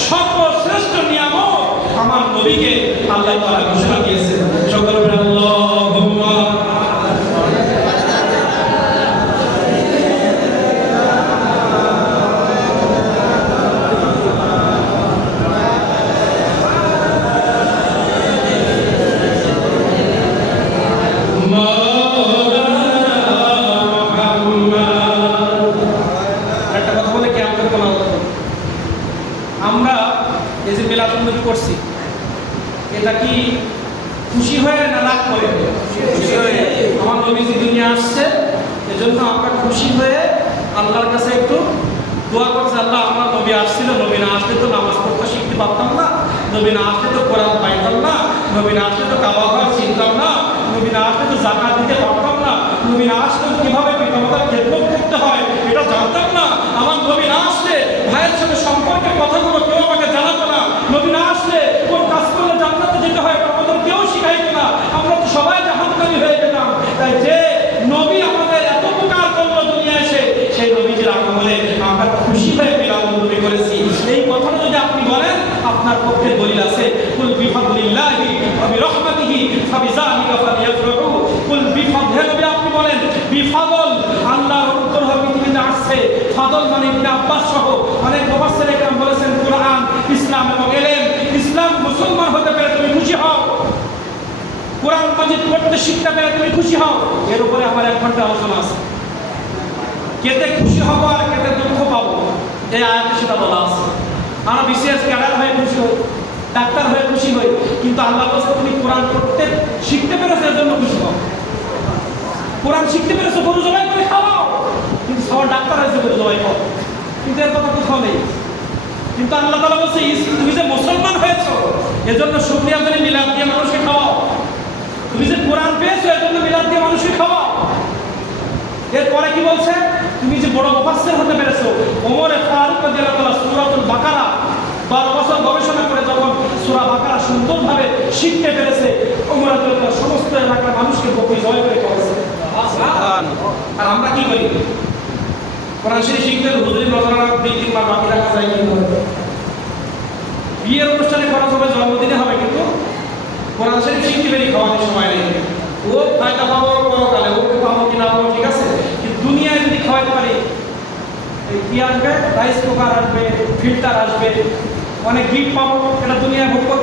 সর্বশ্রেষ্ঠ নিয়ামত আমার নবীকে আল্লাহ তাআলা ঘোষণা দিয়েছেন। সকল বলেন আল্লাহুম্মা আমরা এই যে মিলাদুন্নবী করছি, এটা কি খুশি হয়ে না রাগ করে? খুশি হয়ে। আমার নবীজি দুনিয়া আসছে, এজন্য আমরা খুশি হয়ে আল্লাহর কাছে একটু দোয়া করছি, আল্লাহ আমার নবী আসছিল, নবী না আসলে তো নামাজ পড়তে শিখতে পারতাম না, নবী না আসলে তো কোরআন পাইতাম না, নবী না আসলে তো কাবা ঘর চিনতাম না, নবী না আসলে তো যাকাত দিতে পারতাম না, নবী না আসলে কিভাবে পিতামাতার খেদমত করতে হয় এটা জানতাম না, আমার নবী না আসলে ভাইয়ের সাথে সম্পর্কের কথাগুলো কেউ আমাকে জানাতো না, নবী না আসলে কোন কাজ করলে জান্নাতে যেতে হয় এটা আমাদের কেউ শিখাইতো না, আমরা তো সবাই জাহান্নামী হয়ে যেতাম। তাই যে নবী আমাদের এত উপকার করলো দুনিয়া এসে, সেই নবীজির আগমনে আমরা খুশি হয়ে মিলাদুন্নবী করেছি। এই কথাটা যদি আপনি বলেন, আপনার পক্ষে দলিল আছে। কুল বিফাদলিল্লাহি ওয়া বিরহমাতিহি ফাবিযালিকা ফালিয়াফরাহু। কুল বিফাদলি, নবী আপনি বলেন বিফাদল, আল্লাহর অনুগ্রহ পৃথিবীতে আসছে। ফাদল মানে ইবনে আব্বাস সহ অনেক মুফাসসির একরাম বলেছেন কুরআন, ইসলাম এবং ইলম। ইসলাম মুসলমান হতে পেরে তুমি খুশি হও, কোরআন মাজিদ পড়তে শিখতে পেরে তুমি খুশি হও। এর উপরে আমার 1 ঘন্টা আলোচনা আছে। কেতে খুশি হব আর কেতে দুঃখ পাবো, এই আয়াতে সেটা বলা আছে। আমরা বিশেষ ক্যাডার হয়ে খুশি হই, ডাক্তার হয়ে খুশি হই, কিন্তু আল্লাহ বলছে তুমি কোরআন পড়তে শিখতে পেরেছো এর জন্য খুশি হও। কোরআন শিখতে পেরেছো, গরু জবাই করে খাওয়াও, কিন্তু সবার ডাক্তার হয়েছে গরু জবাই খাও, কিন্তু এর কথা কোথাও নেই। কিন্তু আল্লাহ তাআলা বলছে তুমি যে মুসলমান হয়েছো এজন্য শুকরিয়া করে মিলাদ দিয়ে মানুষকে খাওয়াও, তুমি যে কোরআন পেয়েছো এজন্য মিলাদ দিয়ে মানুষকে খাওয়াও। এরপরে কি বলছে, তুমি যে বড় মুফাসসির হতে পেরেছো। ওমর ফারুক রাদিয়াল্লাহু তাআলা সূরাতুল বাকারা 12 বছর গবেষণা করে যখন সূরা বাকারা সুন্দরভাবে শিখতে পেরেছে, ওমর রাদিয়াল্লাহু তাআলা সমস্ত এলাকার মানুষকে বকরি জয় করে খাওয়াছে। সুবহান। আর আমরা কি করি? কোরআন শরীফ শিখতে হুজুরি নজরানা 2-3 মাস বাকি রাখা যায় কি করে? বিয়ের অনুষ্ঠানে খরচ হবে, জন্মদিনে হবে, কিন্তু কোরআন শরীফ শিখতে বেরি খাওয়ানোর সময় নেই। ও ফায়দা পাবো পরকালে, ওকে পাবো কিনা পাবো ঠিক আছে, কিন্তু দুনিয়ায় যদি খাওয়াতে পারি, এই কি আসবে, রাইস কুকার আসবে, ফিল্টার আসবে, অনেক গিফট পাবো, এটা দুনিয়ায় ভোগ করতে